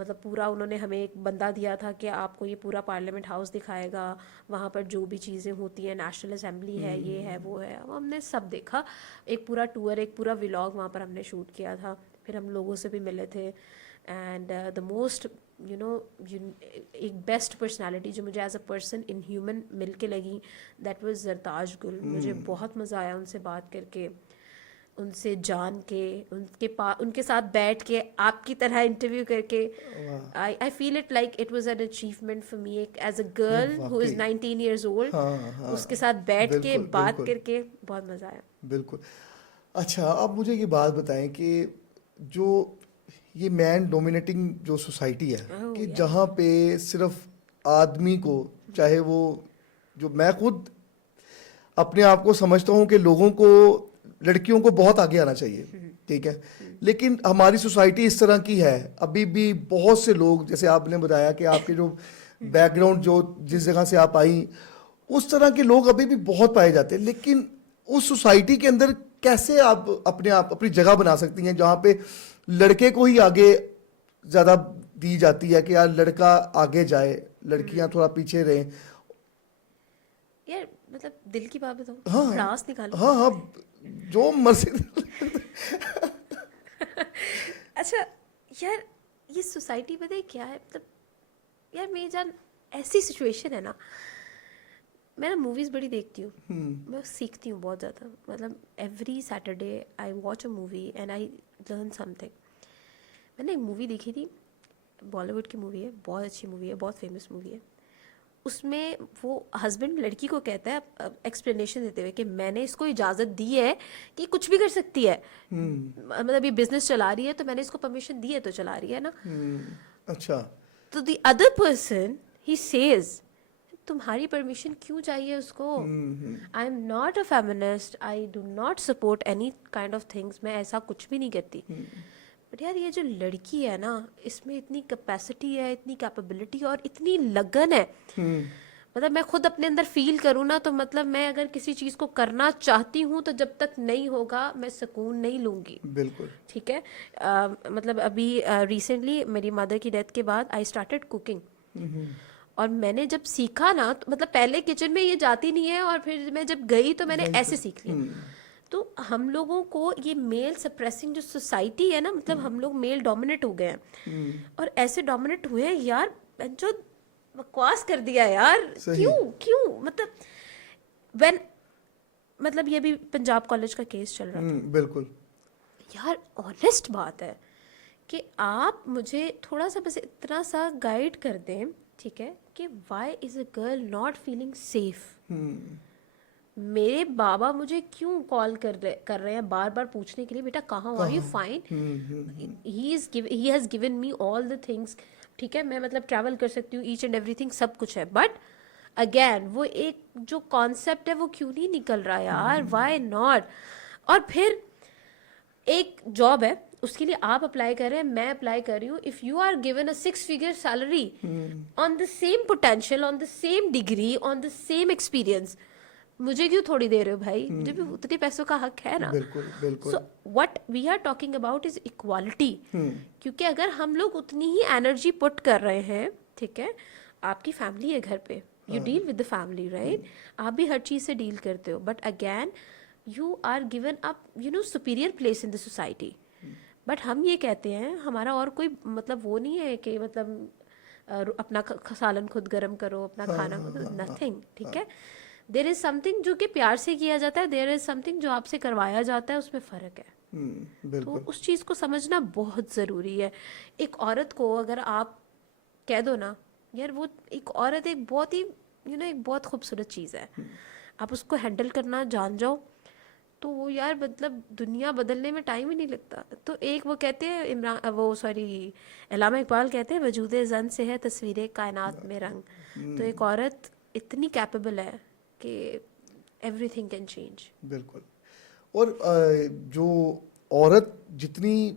मतलब पूरा उन्होंने हमें एक बंदा दिया था कि आपको ये पूरा पार्लियामेंट हाउस दिखाएगा, वहाँ पर जो भी चीज़ें होती हैं, नेशनल असेंबली है, ये है वो है, अब हमने सब देखा. एक पूरा टूर, एक पूरा व्लॉग वहाँ पर हमने शूट किया था. फिर हम लोगों से भी मिले थे. एंड द मोस्ट एक बेस्ट पर्सनालिटी जो मुझे as a person in human मिल के लगी, दैट वाज जरताज गुल. मुझे बहुत मज़ा आया उनसे बात करके, उनसे जान के, उनके साथ बैठ के आपकी तरह इंटरव्यू करके. I feel it like it was an achievement for me, एक as a girl who is 19 years old. हाँ, उसके साथ बैठ के बिल्कुल, बात बिल्कुल. करके बहुत मज़ा आया. बिल्कुल. अच्छा, अब मुझे ये बात बताएं कि जो ये मैन डोमिनेटिंग जो सोसाइटी है, Oh, कि yeah. जहाँ पे सिर्फ आदमी को, चाहे वो, जो मैं खुद अपने आप को समझता हूँ कि लोगों को, लड़कियों को बहुत आगे आना चाहिए, ठीक है, लेकिन हमारी सोसाइटी इस तरह की है. अभी भी बहुत से लोग, जैसे आपने बताया कि आपके जो बैकग्राउंड, जो जिस जगह से आप आई, उस तरह के लोग अभी भी बहुत पाए जाते हैं. लेकिन उस सोसाइटी के अंदर कैसे आप अपनी जगह बना सकती हैं जहाँ पे लड़के को ही आगे ज़्यादा दी जाती है कि यार लड़का आगे जाए, लड़कियां थोड़ा पीछे रहें. यार मतलब दिल की बात बताओ, हाँ, भड़ास निकालो. हाँ, हाँ, जो मर्जी. अच्छा यार, ये सोसाइटी पता है क्या है, मतलब यार मेरी जान, ऐसी सिचुएशन है ना, मैं ना मूवीज़ बड़ी देखती हूँ, मैं सीखती हूँ बहुत ज़्यादा. मतलब every Saturday I watch a movie and I learn something. मैंने एक मूवी देखी थी, बॉलीवुड की मूवी है, बहुत अच्छी मूवी है, बहुत फेमस मूवी है. उसमें वो हस्बैंड लड़की को कहता है एक्सप्लेनेशन देते हुए कि मैंने इसको इजाज़त दी है कि कुछ भी कर सकती है, मतलब ये बिजनेस चला रही है तो मैंने इसको परमिशन दी है तो चला रही है ना. अच्छा. तो the other person he says, तुम्हारी परमिशन क्यों चाहिए उसको? I am not a feminist, I do not support any kind of things, मैं ऐसा कुछ भी नहीं करती. बट यार ये जो लड़की है ना, इसमें इतनी कैपेसिटी है, इतनी कैपेबिलिटी और इतनी लगन है. मतलब मैं खुद अपने अंदर फील करूँ ना, तो मतलब मैं अगर किसी चीज़ को करना चाहती हूँ तो जब तक नहीं होगा मैं सुकून नहीं लूँगी. बिल्कुल. ठीक है. मतलब अभी रिसेंटली मेरी मदर की डेथ के बाद आई स्टार्टेड कुकिंग. और मैंने जब सीखा ना, तो मतलब पहले किचन में ये जाती नहीं है, और फिर मैं जब गई तो मैंने ऐसे सीख लिया. तो हम लोगों को ये मेल सप्रेसिंग जो सोसाइटी है ना, मतलब हम लोग मेल डोमिनेट हो गए हैं, और ऐसे डोमिनेट हुए हैं यार, जो बकवास कर दिया यार. क्यों क्यों मतलब व्हेन, मतलब ये भी पंजाब कॉलेज का केस चल रहा था. बिल्कुल. यार ऑनेस्ट बात है कि आप मुझे थोड़ा सा बस इतना सा गाइड कर दें, ठीक है, कि why is a girl not feeling safe. मेरे बाबा मुझे क्यों कॉल कर रहे हैं बार बार पूछने के लिए, बेटा कहाँ हो, are you fine? He has given me all the things. ठीक है, मैं मतलब ट्रैवल कर सकती हूँ, ईच एंड एवरीथिंग सब कुछ है. बट अगेन वो एक जो कॉन्सेप्ट है वो क्यों नहीं निकल रहा यार, वाई नॉट? और फिर एक जॉब है, उसके लिए आप अप्लाई कर रहे हैं, मैं अप्लाई कर रही हूँ. If you are given a 6-figure salary on the same potential, on the same degree, on the same experience, मुझे क्यों थोड़ी दे रहे हो भाई? मुझे भी उतने पैसों का हक है ना. बिल्कुल, बिल्कुल. So what we are talking about is equality. क्योंकि अगर हम लोग उतनी ही एनर्जी पुट कर रहे हैं, ठीक है, आपकी फैमिली है घर पे, you deal with the family, right, आप भी हर चीज़ से डील करते हो, but again you are given up superior place in the society. But हम ये कहते हैं हमारा और कोई मतलब वो नहीं है कि मतलब अपना सालन खुद गर्म करो, अपना खाना खुद, नथिंग. ठीक है, देयर इज समथिंग जो कि प्यार से किया जाता है, देयर इज समथिंग जो आपसे करवाया जाता है, उसमें फ़र्क है. तो उस चीज़ को समझना बहुत ज़रूरी है. एक औरत को अगर आप कह दो ना यार, वो एक औरत एक बहुत ही एक बहुत खूबसूरत चीज़ है, आप उसको हैंडल करना जान जाओ तो वो यार मतलब दुनिया बदलने में टाइम ही नहीं लगता. तो एक वो कहते हैं अल्लामा इकबाल कहते हैं, वजूदे जन से है तस्वीरें कायनात में रंग. तो एक औरत इतनी कैपेबल है कि एवरीथिंग कैन चेंज. बिल्कुल. और जो औरत जितनी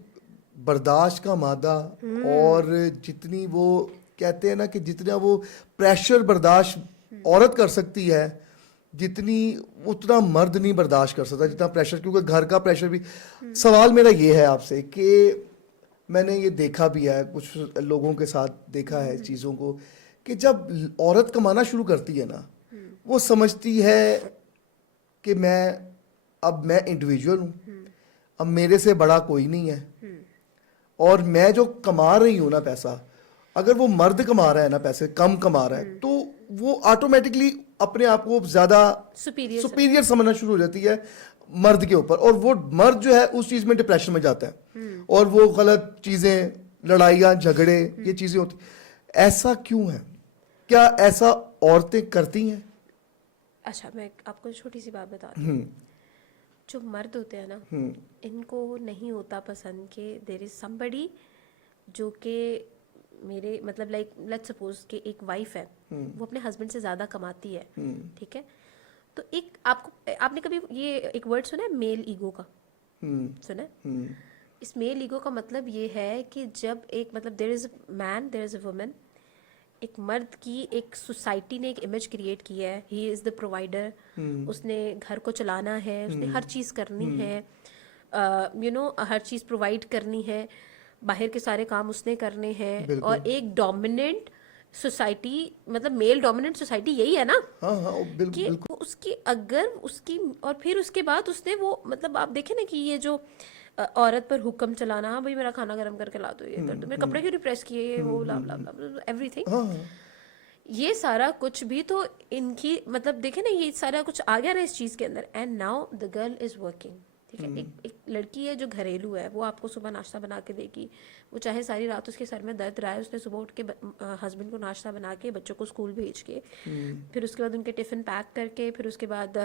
बर्दाश्त का मादा और जितनी वो कहते हैं ना कि जितना वो प्रेशर बर्दाश्त औरत कर सकती है, जितनी उतना मर्द नहीं बर्दाश्त कर सकता जितना प्रेशर, क्योंकि घर का प्रेशर भी। सवाल मेरा ये है आपसे कि मैंने ये देखा भी है, कुछ लोगों के साथ देखा है चीज़ों को, कि जब औरत कमाना शुरू करती है ना, वो समझती है कि मैं इंडिविजुअल हूँ, अब मेरे से बड़ा कोई नहीं है, और मैं जो कमा रही हूँ ना पैसा, अगर वो मर्द कमा रहा है ना पैसे कम कमा रहा है, तो वो ऑटोमेटिकली अपने आप को ज्यादा सुपीरियर समझना शुरू हो जाती है मर्द के ऊपर, और वो मर्द जो है उस चीज में डिप्रेशन में जाता है, और वो गलत चीजें, लड़ाइयाँ झगड़े, ये चीजें होती। ऐसा क्यों है? क्या ऐसा औरतें करती हैं? अच्छा, मैं आपको छोटी सी बात बताती हूँ। जो मर्द होते हैं ना, इनको नहीं होता पसंद कि देयर इज समबडी जो कि मेरे मतलब लाइक लेट्स सपोज कि एक वाइफ है, वो अपने हस्बैंड से ज़्यादा कमाती है, ठीक है, तो एक आपने कभी ये एक वर्ड सुना है मेल ईगो का? सुना है? इस मेल ईगो का मतलब ये है कि जब एक मतलब there is a man, there is a woman, एक मर्द की एक सोसाइटी ने एक इमेज क्रिएट की है, ही इज़ द प्रोवाइडर, उसने घर को चलाना है, उसने हर चीज़ करनी है, हर चीज़ प्रोवाइड करनी है, बाहर के सारे काम उसने करने हैं, और एक डोमिनेंट सोसाइटी, मतलब मेल डोमिनेंट सोसाइटी यही है ना, हाँ, कि उसकी अगर उसकी, और फिर उसके बाद उसने वो मतलब आप देखें ना कि ये जो औरत पर हुक्म चलाना, हाँ भाई मेरा खाना गर्म करके ला दो, ये कर दो, मेरे कपड़े क्यों नहीं प्रेस किए, ये वो ला ला ला एवरीथिंग, ये सारा कुछ भी तो इनकी मतलब देखे ना, ये सारा कुछ आ गया ना इस चीज़ के अंदर। And now the girl is working, ठीक है, एक लड़की है जो घरेलू है, वो आपको सुबह नाश्ता बना के देगी, वो चाहे सारी रात उसके सर में दर्द रहा है, उसने सुबह उठ के हस्बैंड को नाश्ता बना के, बच्चों को स्कूल भेज के, फिर उसके बाद उनके टिफ़िन पैक करके, फिर उसके बाद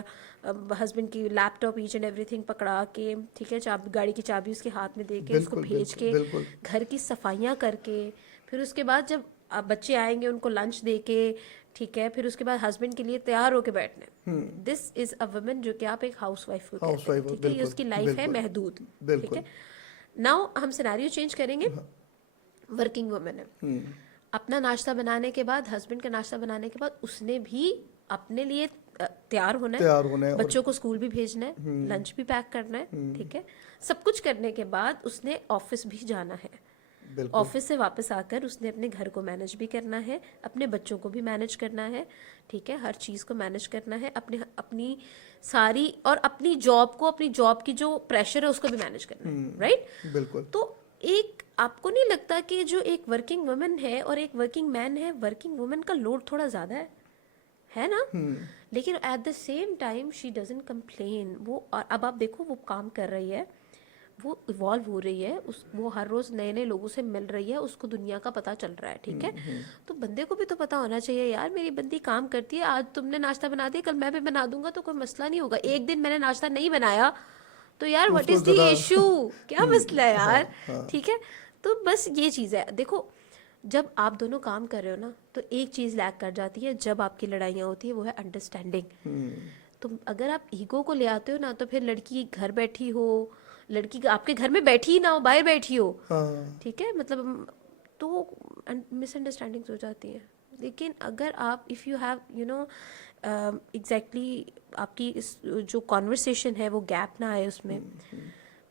हस्बैंड की लैपटॉप ईच एंड एवरीथिंग पकड़ा के, ठीक है, गाड़ी की चाबी उसके हाथ में दे के, उसको भेज के, घर की सफाइयाँ करके, फिर उसके बाद जब बच्चे आएंगे उनको लंच दे के, ठीक है, फिर उसके बाद हस्बैंड के लिए तैयार होके बैठने। दिस इज अ वुमन जो कि आप एक हाउसवाइफ को कहते हैं, ठीक है, ये उसकी लाइफ है महदूद, ठीक है। नाउ हम सिनेरियो चेंज करेंगे, वर्किंग वुमन है, अपना नाश्ता बनाने के बाद, हस्बैंड का नाश्ता बनाने के बाद, उसने भी अपने लिए तैयार होना है, बच्चों को स्कूल भी भेजना है, लंच भी पैक करना है, ठीक है, सब कुछ करने के बाद उसने ऑफिस भी जाना है, ऑफिस से वापस आकर उसने अपने घर को मैनेज भी करना है, अपने बच्चों को भी मैनेज करना है, ठीक है, हर चीज़ को मैनेज करना है, अपनी सारी, और अपनी जॉब को, अपनी जॉब की जो प्रेशर है उसको भी मैनेज करना है, राइट? बिल्कुल। तो एक आपको नहीं लगता कि जो एक वर्किंग वुमन है और एक वर्किंग मैन है, वर्किंग वुमन का लोड थोड़ा ज़्यादा है ना? लेकिन at the same time she doesn't complain, वो, और अब आप देखो वो काम कर रही है, वो इवॉल्व हो रही है, वो हर रोज़ नए नए लोगों से मिल रही है, उसको दुनिया का पता चल रहा है, ठीक है, तो बंदे को भी तो पता होना चाहिए यार, मेरी बंदी काम करती है, आज तुमने नाश्ता बना दिया, कल मैं भी बना दूंगा, तो कोई मसला नहीं होगा। एक दिन मैंने नाश्ता नहीं बनाया तो यार व्हाट इज द इशू, क्या मसला है यार, ठीक है। तो बस ये चीज़ है, देखो जब आप दोनों काम कर रहे हो ना, तो एक चीज़ लैक कर जाती है जब आपकी लड़ाइयाँ होती है, वो है अंडरस्टैंडिंग। तो अगर आप ईगो को ले आते हो ना, तो फिर लड़की घर बैठी हो, लड़की आपके घर में बैठी ही ना हो, बाहर बैठी हो, ठीक है, मतलब तो मिसअंडरस्टैंडिंग्स हो जाती हैं। लेकिन अगर आप इफ़ यू हैव एग्जैक्टली आपकी इस जो कॉन्वर्सेशन है वो गैप ना आए उसमें,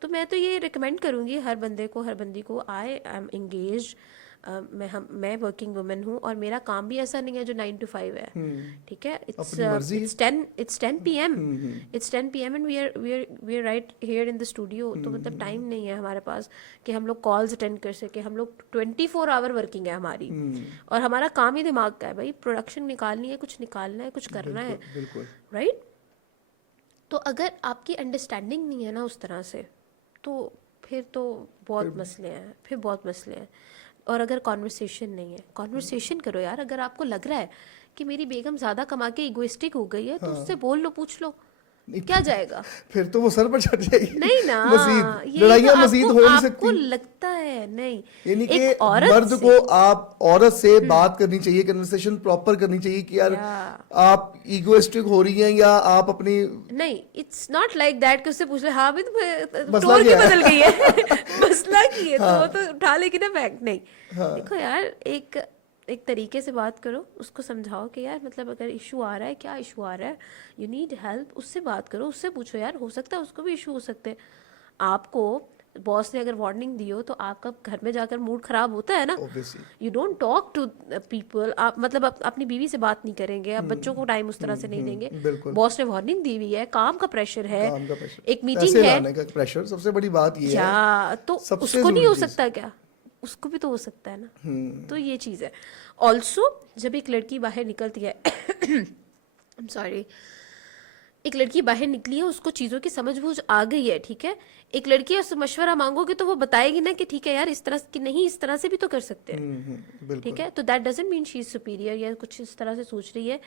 तो मैं तो ये रिकमेंड करूँगी हर बंदे को, हर बंदी को, आई एम एंगेज, मैं वर्किंग वुमन हूँ, और मेरा काम भी ऐसा नहीं है जो 9 to 5 है, ठीक है, it's 10 PM, it's 10 PM and we are right here in the studio, तो मतलब टाइम नहीं है हमारे पास कि हम लोग कॉल्स अटेंड कर सके, हम लोग 24 आवर वर्किंग है हमारी, और हमारा काम ही दिमाग का है भाई, प्रोडक्शन निकालनी है, कुछ निकालना है, कुछ करना है, राइट? तो अगर आपकी अंडरस्टैंडिंग नहीं है ना उस तरह से, तो फिर तो बहुत मसले हैं, फिर बहुत मसले हैं। और अगर कॉन्वर्सेशन नहीं है, कॉन्वर्सेशन करो यार, अगर आपको लग रहा है कि मेरी बेगम ज़्यादा कमा के इगोइस्टिक हो गई है, तो उससे बोल लो, पूछ लो, क्या जाएगा? फिर तो वो सर पर चढ़ जाएगी नहीं ना, मजीद यही लड़ाइयाँ तो मजीद आपको हो नहीं आपको सकती। लगता है नहीं, यानी कि एक औरत मर्द से को आप औरत से बात करनी चाहिए, कन्वर्सेशन प्रॉपर करनी चाहिए कि यार या आप ईगोइस्टिक हो रही हैं या आप अपनी, नहीं, इट्स नॉट लाइक दैट कि उससे पूछ ले हाँ भी मसला टोन की क्या है? बदल गई है मसला की है तो वो हाँ तो उठा लेगी ना बैग। नहीं, हाँ देखो यार, एक एक तरीके से बात करो, उसको समझाओ कि यार मतलब अगर इशू आ रहा है, क्या इशू आ रहा है, यू नीड हेल्प, उससे बात करो, उससे पूछो यार, हो सकता है उसको भी इशू हो सकते हैं। आपको बॉस ने अगर वार्निंग दी हो तो आपका घर में जाकर मूड खराब होता है ना। Obviously. You don't talk to people, आप मतलब अपनी बीवी से बात नहीं करेंगे, आप बच्चों को टाइम उस तरह से नहीं देंगे। बिल्कुल। बॉस ने वार्निंग दी हुई है, काम का प्रेशर है, काम का प्रेशर, एक मीटिंग पैसे है, लाने का प्रेशर, सबसे बड़ी बात ये है, या तो सबसे उसको नहीं जरूरी हो चीज। सकता क्या? उसको भी तो हो सकता है ना। तो ये चीज़ है। ऑल्सो जब एक लड़की बाहर निकलती है आई एम सॉरी, एक लड़की बाहर निकली है, उसको चीज़ों की समझ बूझ आ गई है, ठीक है, एक लड़की उससे मशवरा मांगोगे तो वो बताएगी ना कि ठीक है यार, इस तरह की नहीं, इस तरह से भी तो कर सकते हैं, बिल्कुल। ठीक है। तो that doesn't mean she is superior या कुछ इस तरह से सोच रही है।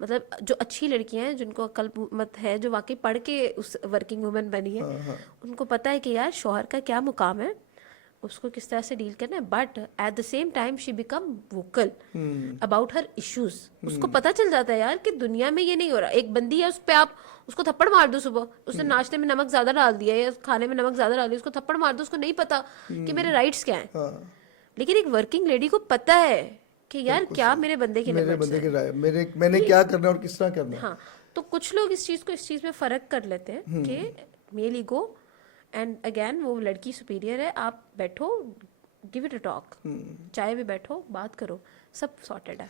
मतलब जो अच्छी लड़कियां हैं, जिनको अकल मत है, जो वाकई पढ़ के उस वर्किंग वुमन बनी है, हाँ हाँ उनको पता है कि यार शौहर का क्या मुकाम है, उसको किस तरह से डील करना है। But at the same time she become vocal about her issues. उसको पता चल जाता है यार कि दुनिया में ये नहीं हो रहा। एक बंदी है, उस पर आप उसको थप्पड़ मार दो, सुबह उसने नाश्ते में नमक ज्यादा डाल दिया या खाने में नमक ज्यादा डाल दिया, उसको थप्पड़ मार दो, उसको नहीं पता कि मेरे राइट्स क्या हैं। हाँ, लेकिन एक वर्किंग लेडी को पता है कि यार बिल्कुल क्या सही। मेरे बंदे की मेरे लिमिट्स बंदे की हैं। राय, मैंने क्या करना है और किस तरह करना है। हाँ, तो कुछ लोग इस चीज में फर्क कर लेते हैं कि मेल ईगो एंड अगेन वो लड़की सुपीरियर है, आप बैठो, गिव इट अ टॉक, चाय में बैठो, बात करो, सब सॉर्टेड है।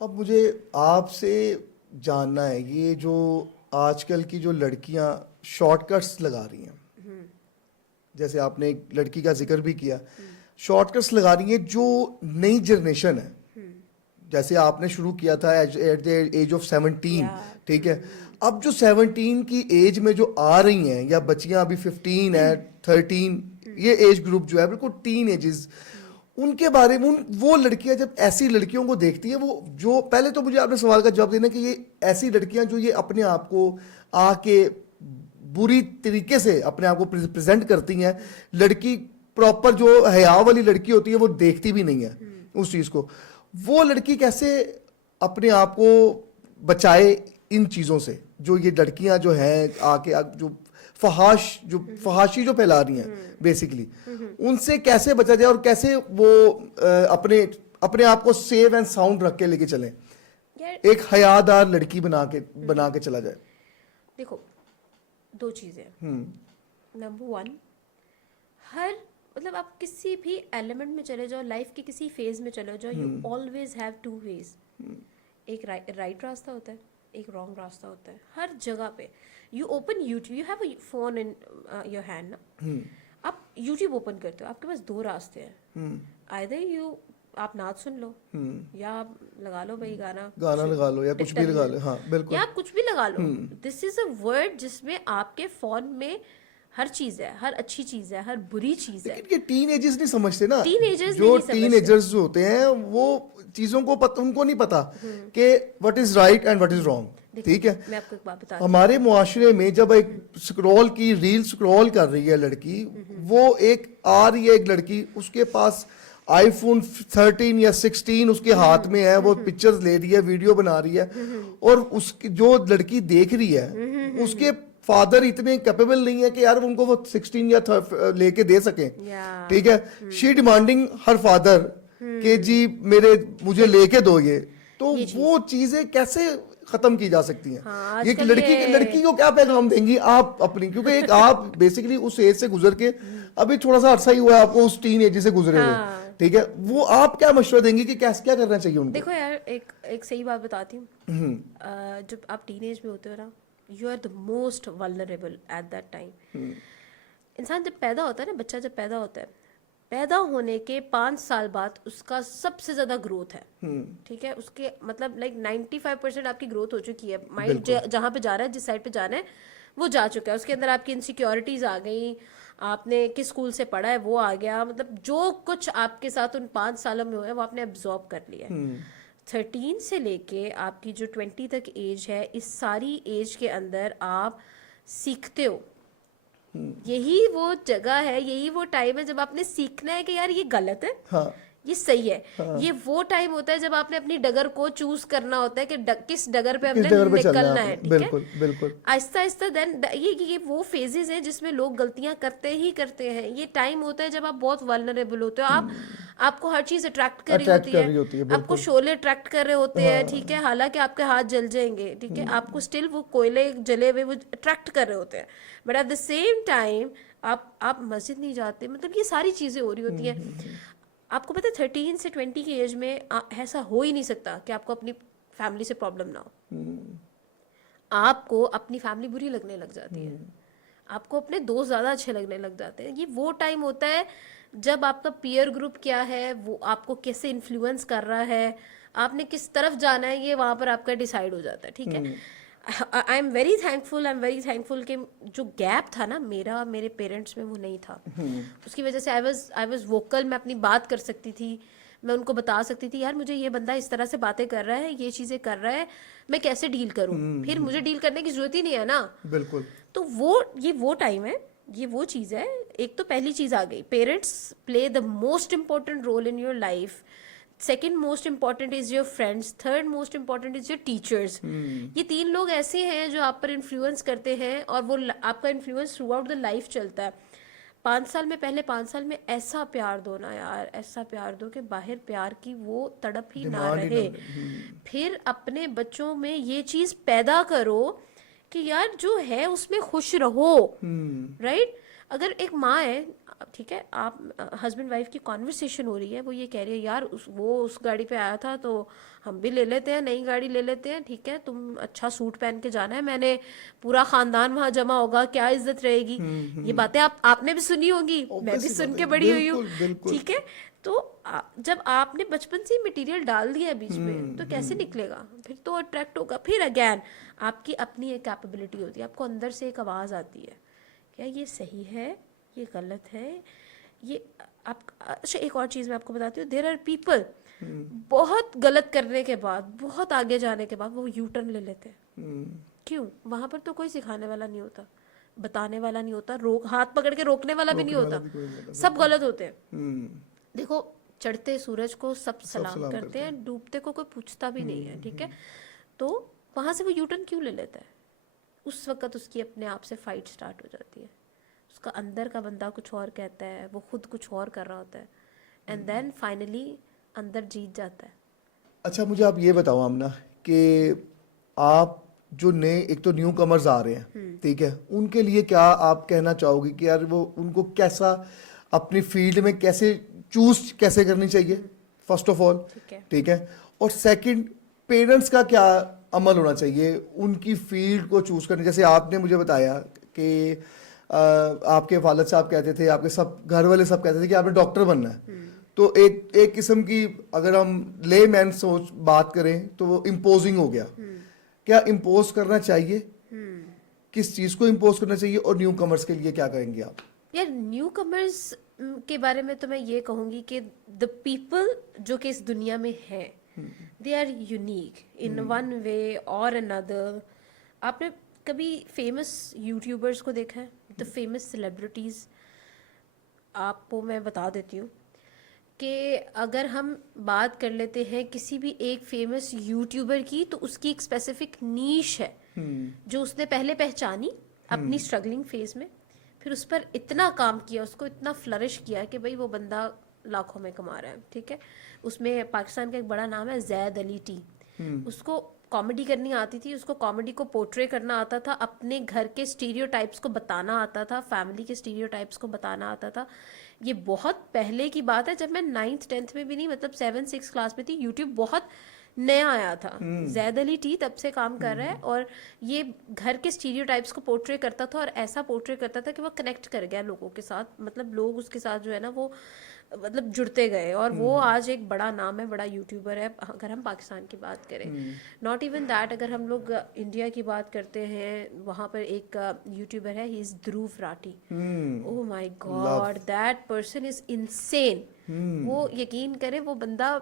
अब मुझे आपसे जानना है, ये जो आजकल की जो लड़कियां शॉर्टकट्स लगा रही हैं, जैसे आपने एक लड़की का जिक्र भी किया, शॉर्टकट्स लगा रही हैं, जो नई जनरेशन है, जैसे आपने शुरू किया था एट द एज ऑफ 17, ठीक है, अब जो 17 की एज में जो आ रही हैं, या बच्चियां अभी 15 है, 13, ये एज ग्रुप जो है बिल्कुल टीन एजेस, उनके बारे में वो लड़कियां जब ऐसी लड़कियों को देखती है, वो जो पहले तो मुझे आपने सवाल का जवाब देना कि ये ऐसी लड़कियां जो ये अपने आप को आके बुरी तरीके से अपने आप को प्रेजेंट करती हैं, लड़की प्रॉपर जो हया वाली लड़की होती है वो देखती भी नहीं है उस चीज को, वो लड़की कैसे अपने आप को बचाए इन चीजों से, जो ये लड़कियां जो हैं आके जो फहाशी जो फैला रही हैं बेसिकली, उनसे कैसे बचा जाए और कैसे वो अपने आप को सेव एंड साउंड रख के लेके चलें, एक हयादार लड़की बना के चला जाए। देखो, दो चीजें, नंबर वन, हर मतलब आप किसी भी एलिमेंट में चले जाओ, लाइफ के किसी फेज में चले जाओ, you always have to wage. एक राइट रास्ता होता है, एक रॉन्ग रास्ता होता है, हर जगह पे। You open YouTube, you have a phone in your hand ना, आप यूट्यूब ओपन करते हो, आपके पास दो रास्ते हैं, आइदर यू आप नाच सुन लो, या आप लगा लो भाई गाना लगा लो, या कुछ भी लगा लो, हाँ बिल्कुल, या आप कुछ भी लगा लो। दिस इज अ वर्ड जिसमें आपके फोन में हर चीज है, हर अच्छी चीज है, हर बुरी चीज है। लेकिन ये टीनेजर्स नहीं समझते ना, टीनेजर्स जो नहीं समझते। टीनेजर्स जो होते हैं वो चीजों को उनको नहीं पता कि what is right and what is wrong, ठीक है। मैं आपको एक बात बता हमारे मुआशरे में जब एक स्क्रॉल की रील स्क्रॉल कर रही है लड़की, वो एक आ रही है एक लड़की, उसके पास आईफोन 13 या 16 उसके हाथ में है, वो पिक्चर्स ले रही है, वीडियो बना रही है, और उसकी जो लड़की देख रही है उसके फादर इतने कैपेबल नहीं है कि यार उनको वो 16 या लेके दे सके, ठीक है। शी डिमांडिंग हर फादर कि जी मुझे लेके दो ये, तो वो चीजें कैसे खत्म की जा सकती हैं? हाँ, ये लड़की को क्या पैगाम देंगी आप अपनी, क्योंकि एक आप बेसिकली उस एज से गुजर के अभी थोड़ा सा अरसा ही हुआ है आपको उस टीन एज से गुजरे हुए, ठीक है, वो आप क्या मशवरा देंगी कि क्या करना चाहिए उनको? देखो यार, एक सही बात बताती हूँ, जब आप टीनेज में होते हो ना, you are the most vulnerable at that time. इंसान जब पैदा होता है ना, बच्चा जब पैदा होता है, पैदा होने के 5 साल बाद उसका सबसे ज्यादा ग्रोथ है, ठीक है। उसके मतलब लाइक 95% आपकी ग्रोथ हो चुकी है, माइंड जहाँ पे जा रहा है, जिस साइड पे जाना है वो जा चुका है, उसके अंदर आपकी इनसिक्योरिटीज आ गई, आपने किस स्कूल से पढ़ा है वो आ गया, मतलब जो कुछ आपके साथ उन 5 सालों में हुआ है वो आपने एब्जॉर्ब कर लिया है। 13 से लेके आपकी जो 20 तक एज है, इस सारी एज के अंदर आप सीखते हो। यही वो जगह है, यही वो टाइम है जब आपने सीखना है कि यार ये गलत है, हाँ ये सही है। हाँ। ये वो टाइम होता है जब आपने अपनी डगर को चूज करना होता है कि किस डगर पे किस हमने जगह पे चलना निकलना है है, आपने, ठीक है। बिल्कुल बिल्कुल। आहिस्ता आहिस्ता देन ये वो फेजेस हैं जिसमें लोग गलतियां करते ही करते हैं। ये टाइम होता है जब आप बहुत वल्नरेबल होते हो, आपको हर चीज अट्रैक्ट कर रही अट्रैक्ट होती कर है, रही होती है, आपको बिल्कुल। शोले अट्रैक्ट कर रहे होते हैं, ठीक हाँ है, हालांकि आपके हाथ जल जाएंगे, ठीक है, आपको स्टिल वो कोयले जले हुए वो अट्रैक्ट कर रहे होते हैं, but at the same time आप मस्जिद नहीं जाते, मतलब ये सारी चीजें हो रही होती हैं। आपको पता है 13 से 20 की एज में ऐसा हो ही नहीं सकता कि आपको अपनी फैमिली से प्रॉब्लम ना हो। आपको अपनी फैमिली बुरी लगने लग जाती है, आपको अपने दोस्त ज़्यादा अच्छे लगने लग जाते हैं। ये वो टाइम होता है जब आपका पीयर ग्रुप क्या है, वो आपको कैसे इन्फ्लुएंस कर रहा है, आपने किस तरफ जाना है, ये वहाँ पर आपका डिसाइड हो जाता है, ठीक है। आई एम वेरी थैंकफुल कि जो गैप था ना मेरा मेरे पेरेंट्स में, वो नहीं था। उसकी वजह से आई वॉज वोकल, मैं अपनी बात कर सकती थी, मैं उनको बता सकती थी यार मुझे ये बंदा इस तरह से बातें कर रहा है, ये चीज़ें कर रहा है, मैं कैसे डील करूँ। फिर मुझे डील करने की ज़रूरत ही नहीं है ना। बिल्कुल। तो वो टाइम है, ये वो चीज़ है। एक तो पहली चीज़ आ गई, parents play the most important role in your life. Second most important is your friends, third most important is your teachers. ये 3 लोग ऐसे हैं जो आप पर इन्फ्लुएंस करते हैं, और वो आपका influence through out the life चलता है। 5 साल में, पहले 5 साल में ऐसा प्यार दो ना यार, ऐसा प्यार दो कि बाहर प्यार की वो तड़प ही ना डिमांड ही ना रहे। रहे। फिर अपने बच्चों में ये चीज़ पैदा करो कि यार जो है उसमें खुश रहो, राइट। अगर एक माँ है, ठीक है, आप हस्बैंड वाइफ की कॉन्वर्सेशन हो रही है, वो ये कह रही है यार वो उस गाड़ी पे आया था तो हम भी ले लेते हैं, नई गाड़ी ले लेते हैं, ठीक है, तुम अच्छा सूट पहन के जाना है, मैंने पूरा खानदान वहां जमा होगा, क्या इज्जत रहेगी। ये बातें आपने भी सुनी होगी, मैं भी ऑब्वियसली सुन बात के है, बड़ी हुई हूँ, बिल्कुल बिल्कुल। ठीक है। तो जब आपने बचपन से ही मटेरियल डाल दिया है बीच में, तो कैसे निकलेगा, फिर तो अट्रैक्ट होगा। फिर अगेन आपकी अपनी एक कैपेबिलिटी होती है, आपको अंदर से एक आवाज़ आती है, क्या ये सही है, ये गलत है, ये आप। अच्छा एक और चीज़ मैं आपको बताती हूँ, देयर आर पीपल बहुत गलत करने के बाद, बहुत आगे जाने के बाद वो यू टर्न ले लेते हैं। क्यों? वहाँ पर तो कोई सिखाने वाला नहीं होता, बताने वाला नहीं होता, हाथ पकड़ के रोकने वाला भी नहीं रोकने वाला होता, भी कोई नहीं होता, सब बिल्कुल। गलत होते हैं। देखो, चढ़ते सूरज को सब सब सलाम सलाम करते करते हैं, डूबते को कोई पूछता भी नहीं है, ठीक है। तो वहाँ से वो यू टर्न क्यों ले लेता है? उस वक्त उसकी अपने आप से फाइट स्टार्ट हो जाती है, उसका अंदर का बंदा कुछ और कहता है, वो खुद कुछ और कर रहा होता है, एंड देन फाइनली अंदर जीत जाता है। अच्छा मुझे आप ये बताओ आमना कि आप जो नए, एक तो न्यू कमर्स आ रहे हैं, ठीक है, उनके लिए क्या आप कहना चाहोगे कि यार वो उनको कैसा अपनी फील्ड में कैसे चूज कैसे करनी चाहिए, फर्स्ट ऑफ ऑल, ठीक है। ठीक है। और सेकंड, पेरेंट्स का क्या अमल होना चाहिए उनकी फील्ड को चूज करने, जैसे आपने मुझे बताया कि आपके वालिद साहब कहते थे, आपके सब घर वाले सब कहते थे कि आपने डॉक्टर बनना है। तो एक एक किस्म की अगर हम ले मैन सोच बात करें तो वो इम्पोजिंग हो गया। क्या इम्पोज करना चाहिए, किस चीज को इम्पोज करना चाहिए, और न्यू कमर्स के लिए क्या कहेंगे आप? यार न्यू कमर्स के बारे में तो मैं ये कहूँगी कि द पीपल जो कि इस दुनिया में हैं, they are unique in one way और अनदर। आपने कभी फेमस यूट्यूबर्स को देखा है, द फेमस सेलिब्रिटीज़? आपको मैं बता देती हूँ कि अगर हम बात कर लेते हैं किसी भी एक फेमस यूट्यूबर की, तो उसकी एक स्पेसिफिक नीश है जो उसने पहले पहचानी अपनी स्ट्रगलिंग फेज में, फिर उस पर इतना काम किया, उसको इतना फ्लरिश किया कि भाई वो बंदा लाखों में कमा रहा है, ठीक है। उसमें पाकिस्तान का एक बड़ा नाम है जैद अली टी। उसको कॉमेडी करनी आती थी, उसको कॉमेडी को पोर्ट्रे करना आता था, अपने घर के स्टीरियोटाइप्स को बताना आता था, फैमिली के स्टीरियोटाइप्स को बताना आता था। ये बहुत पहले की बात है, जब मैं 9th 10th में भी नहीं, मतलब 7th 6th क्लास में थी। यूट्यूब बहुत नया आया था, जैद अली टी तब से काम कर रहा है, और ये घर के स्टीरियोटाइप्स को पोर्ट्रे करता था, और ऐसा पोर्ट्रे करता था कि वो कनेक्ट कर गया लोगों के साथ, मतलब लोग उसके साथ जो है ना वो मतलब जुड़ते गए, और वो आज एक बड़ा नाम है, बड़ा यूट्यूबर है, अगर हम पाकिस्तान की बात करें। नॉट इवन दैट, अगर हम लोग इंडिया की बात करते हैं, वहाँ पर एक यूट्यूबर है, he is Dhruv Rathee. Oh my God, that person is insane. वो यकीन करें, वो बंदा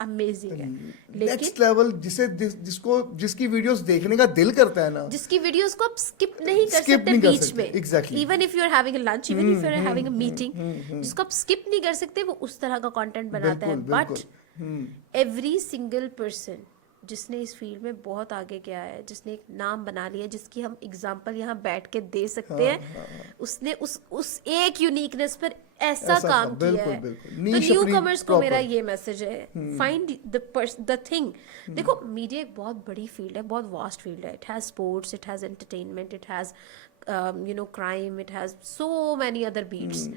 अमेजिंग है, लेकिन नेक्स्ट लेवल जिसकी वीडियोस देखने का दिल करता है ना, जिसकी वीडियोस को आप स्किप नहीं कर Skip सकते नहीं कर बीच सकते, में, exactly. Even if you are having a lunch, even if you are having a meeting, जिसको आप स्किप नहीं कर सकते, वो उस तरह का कंटेंट बनाता है. बिल्कुल, बट एवरी सिंगल पर्सन जिसने इस फील्ड में बहुत आगे गया है, जिसने एक नाम बना लिया, जिसकी हम एग्जांपल यहाँ बैठ के दे सकते हैं, उसने उस एक यूनिकनेस पर ऐसा काम किया है. तो न्यू कमर्स को मेरा ये मैसेज है, फाइंड द थिंग. देखो मीडिया एक बहुत बड़ी फील्ड है, बहुत वास्ट फील्ड है. It has sports, it has entertainment, it has crime, it has so many other beats.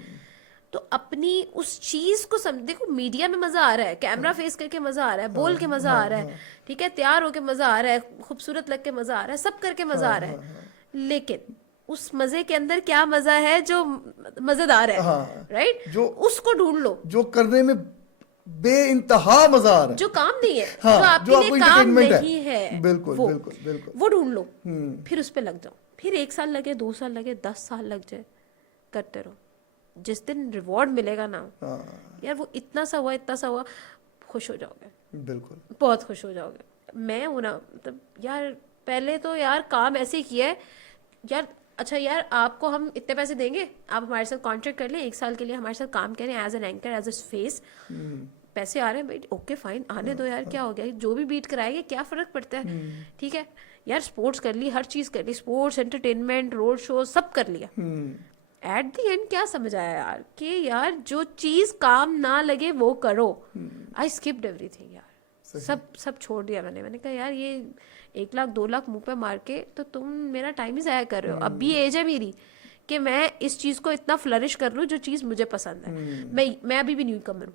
तो अपनी उस चीज को देखो, मीडिया में मजा आ रहा है, कैमरा फेस करके मजा आ रहा है, बोल के मजा आ रहा है, ठीक है, तैयार होके मजा आ रहा है, खूबसूरत लग के मजा आ रहा है, सब करके मजा आ रहा है. लेकिन उस मजे के अंदर क्या मजा है जो मजेदार है, राइट? जो उसको ढूंढ लो, जो करने में बेइंतहा मजा आ रहा है, जो काम नहीं है, हाँ, जो आपके लिए काम नहीं है, बिल्कुल वो बिल्कुल बिल्कुल वो ढूंढ लो, फिर उस पे लग जाओ. फिर 1 साल लगे, 2 साल लगे, 10 साल लग जाए, करते रहो. जिस दिन रिवॉर्ड मिलेगा ना, यार वो इतना सा हुआ, खुश हो जाओगे, बिल्कुल बहुत खुश हो जाओगे. मैं हूं ना, मतलब यार पहले तो यार काम ऐसे किया है यार. अच्छा यार, आपको हम इतने पैसे देंगे, आप हमारे साथ कॉन्ट्रैक्ट कर लें, 1 साल के लिए हमारे साथ काम करें as an anchor, as a face. पैसे आ रहे हैं भाई, ओके फाइन, आने दो यार, क्या हो गया, जो भी बीट कराएंगे, क्या फर्क पड़ता है, ठीक है यार. स्पोर्ट्स कर ली, हर चीज कर ली, स्पोर्ट्स, एंटरटेनमेंट, रोड शो, सब कर लिया. एट द एंड क्या समझ आया यार, कि यार जो चीज काम ना लगे वो करो. आई स्किप्ड एवरीथिंग यार, सब छोड़ दिया मैंने कहा यार ये 1 लाख 2 लाख मुंह पे मार के तो तुम मेरा टाइम ही जाया कर रहे हो. अब भी एज है मेरी कि मैं इस चीज को इतना फ्लरिश कर लूं जो चीज मुझे पसंद है. मैं अभी भी न्यू कमर हूं,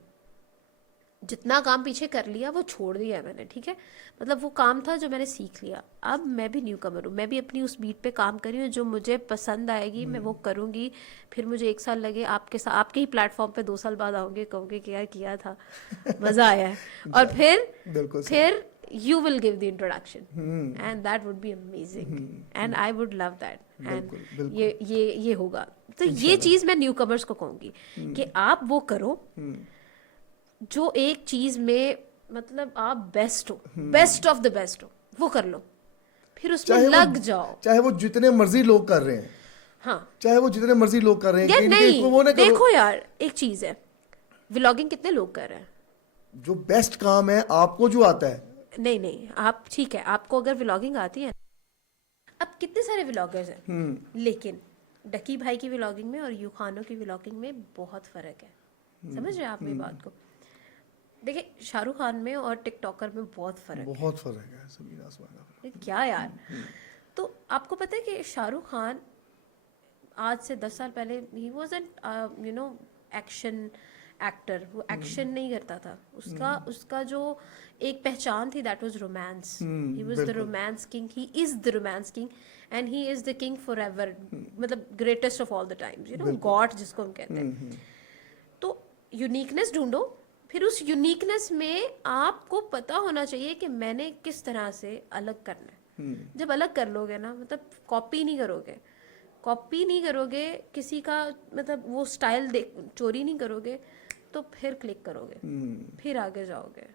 जितना काम पीछे कर लिया वो छोड़ दिया मैंने, ठीक है, मतलब वो काम था जो मैंने सीख लिया. अब मैं भी न्यू कमर हूँ, मैं भी अपनी उस बीट पे काम कर रही हूँ, जो मुझे पसंद आएगी मैं वो करूँगी. फिर मुझे 1 साल लगे, आपके ही प्लेटफॉर्म पे 2 साल बाद आऊंगी, कहूँगी कि यार किया था, मजा आया है. और फिर you will give the introduction and that would be amazing and I would love that. and ये होगा. तो ये चीज मैं न्यू कमर्स को कहूँगी कि आप वो करो जो एक चीज में मतलब आप बेस्ट हो, बेस्ट ऑफ द बेस्ट हो, वो कर लो, फिर उसमें लग जाओ. चाहे वो जितने मर्जी लोग कर रहे हैं, हाँ, चाहे वो जितने मर्जी लोग कर रहे हैं, यार नहीं, वो देखो यार एक चीज है, व्लॉगिंग कितने लोग कर रहे हैं, जो बेस्ट काम है आपको जो आता है. नहीं आप ठीक है, आपको अगर व्लॉगिंग आती है, अब कितने सारे व्लॉगर्स हैं, लेकिन डकी भाई की व्लॉगिंग में और यू खानों की व्लॉगिंग में बहुत फर्क है. समझ रहे हैं आप मेरी बात को? देखिए शाहरुख खान में और टिकटॉकर में बहुत फर्क है, ज़मीन आसमान का. क्या यार, तो आपको पता है कि शाहरुख खान आज से 10 साल पहले he was an action actor, वो एक्शन नहीं करता था, उसका जो एक पहचान थी, that was romance. He was the romance king, he is the romance king and he is the king forever, मतलब greatest of all the times, God जिसको हम कहते हैं. तो यूनिकनेस ढूंढो, फिर उस यूनिकनेस में आपको पता होना चाहिए कि मैंने किस तरह से अलग करना है. जब अलग कर लोगे ना, मतलब कॉपी नहीं करोगे किसी का, मतलब वो स्टाइल चोरी नहीं करोगे, तो फिर क्लिक करोगे, फिर आगे जाओगे,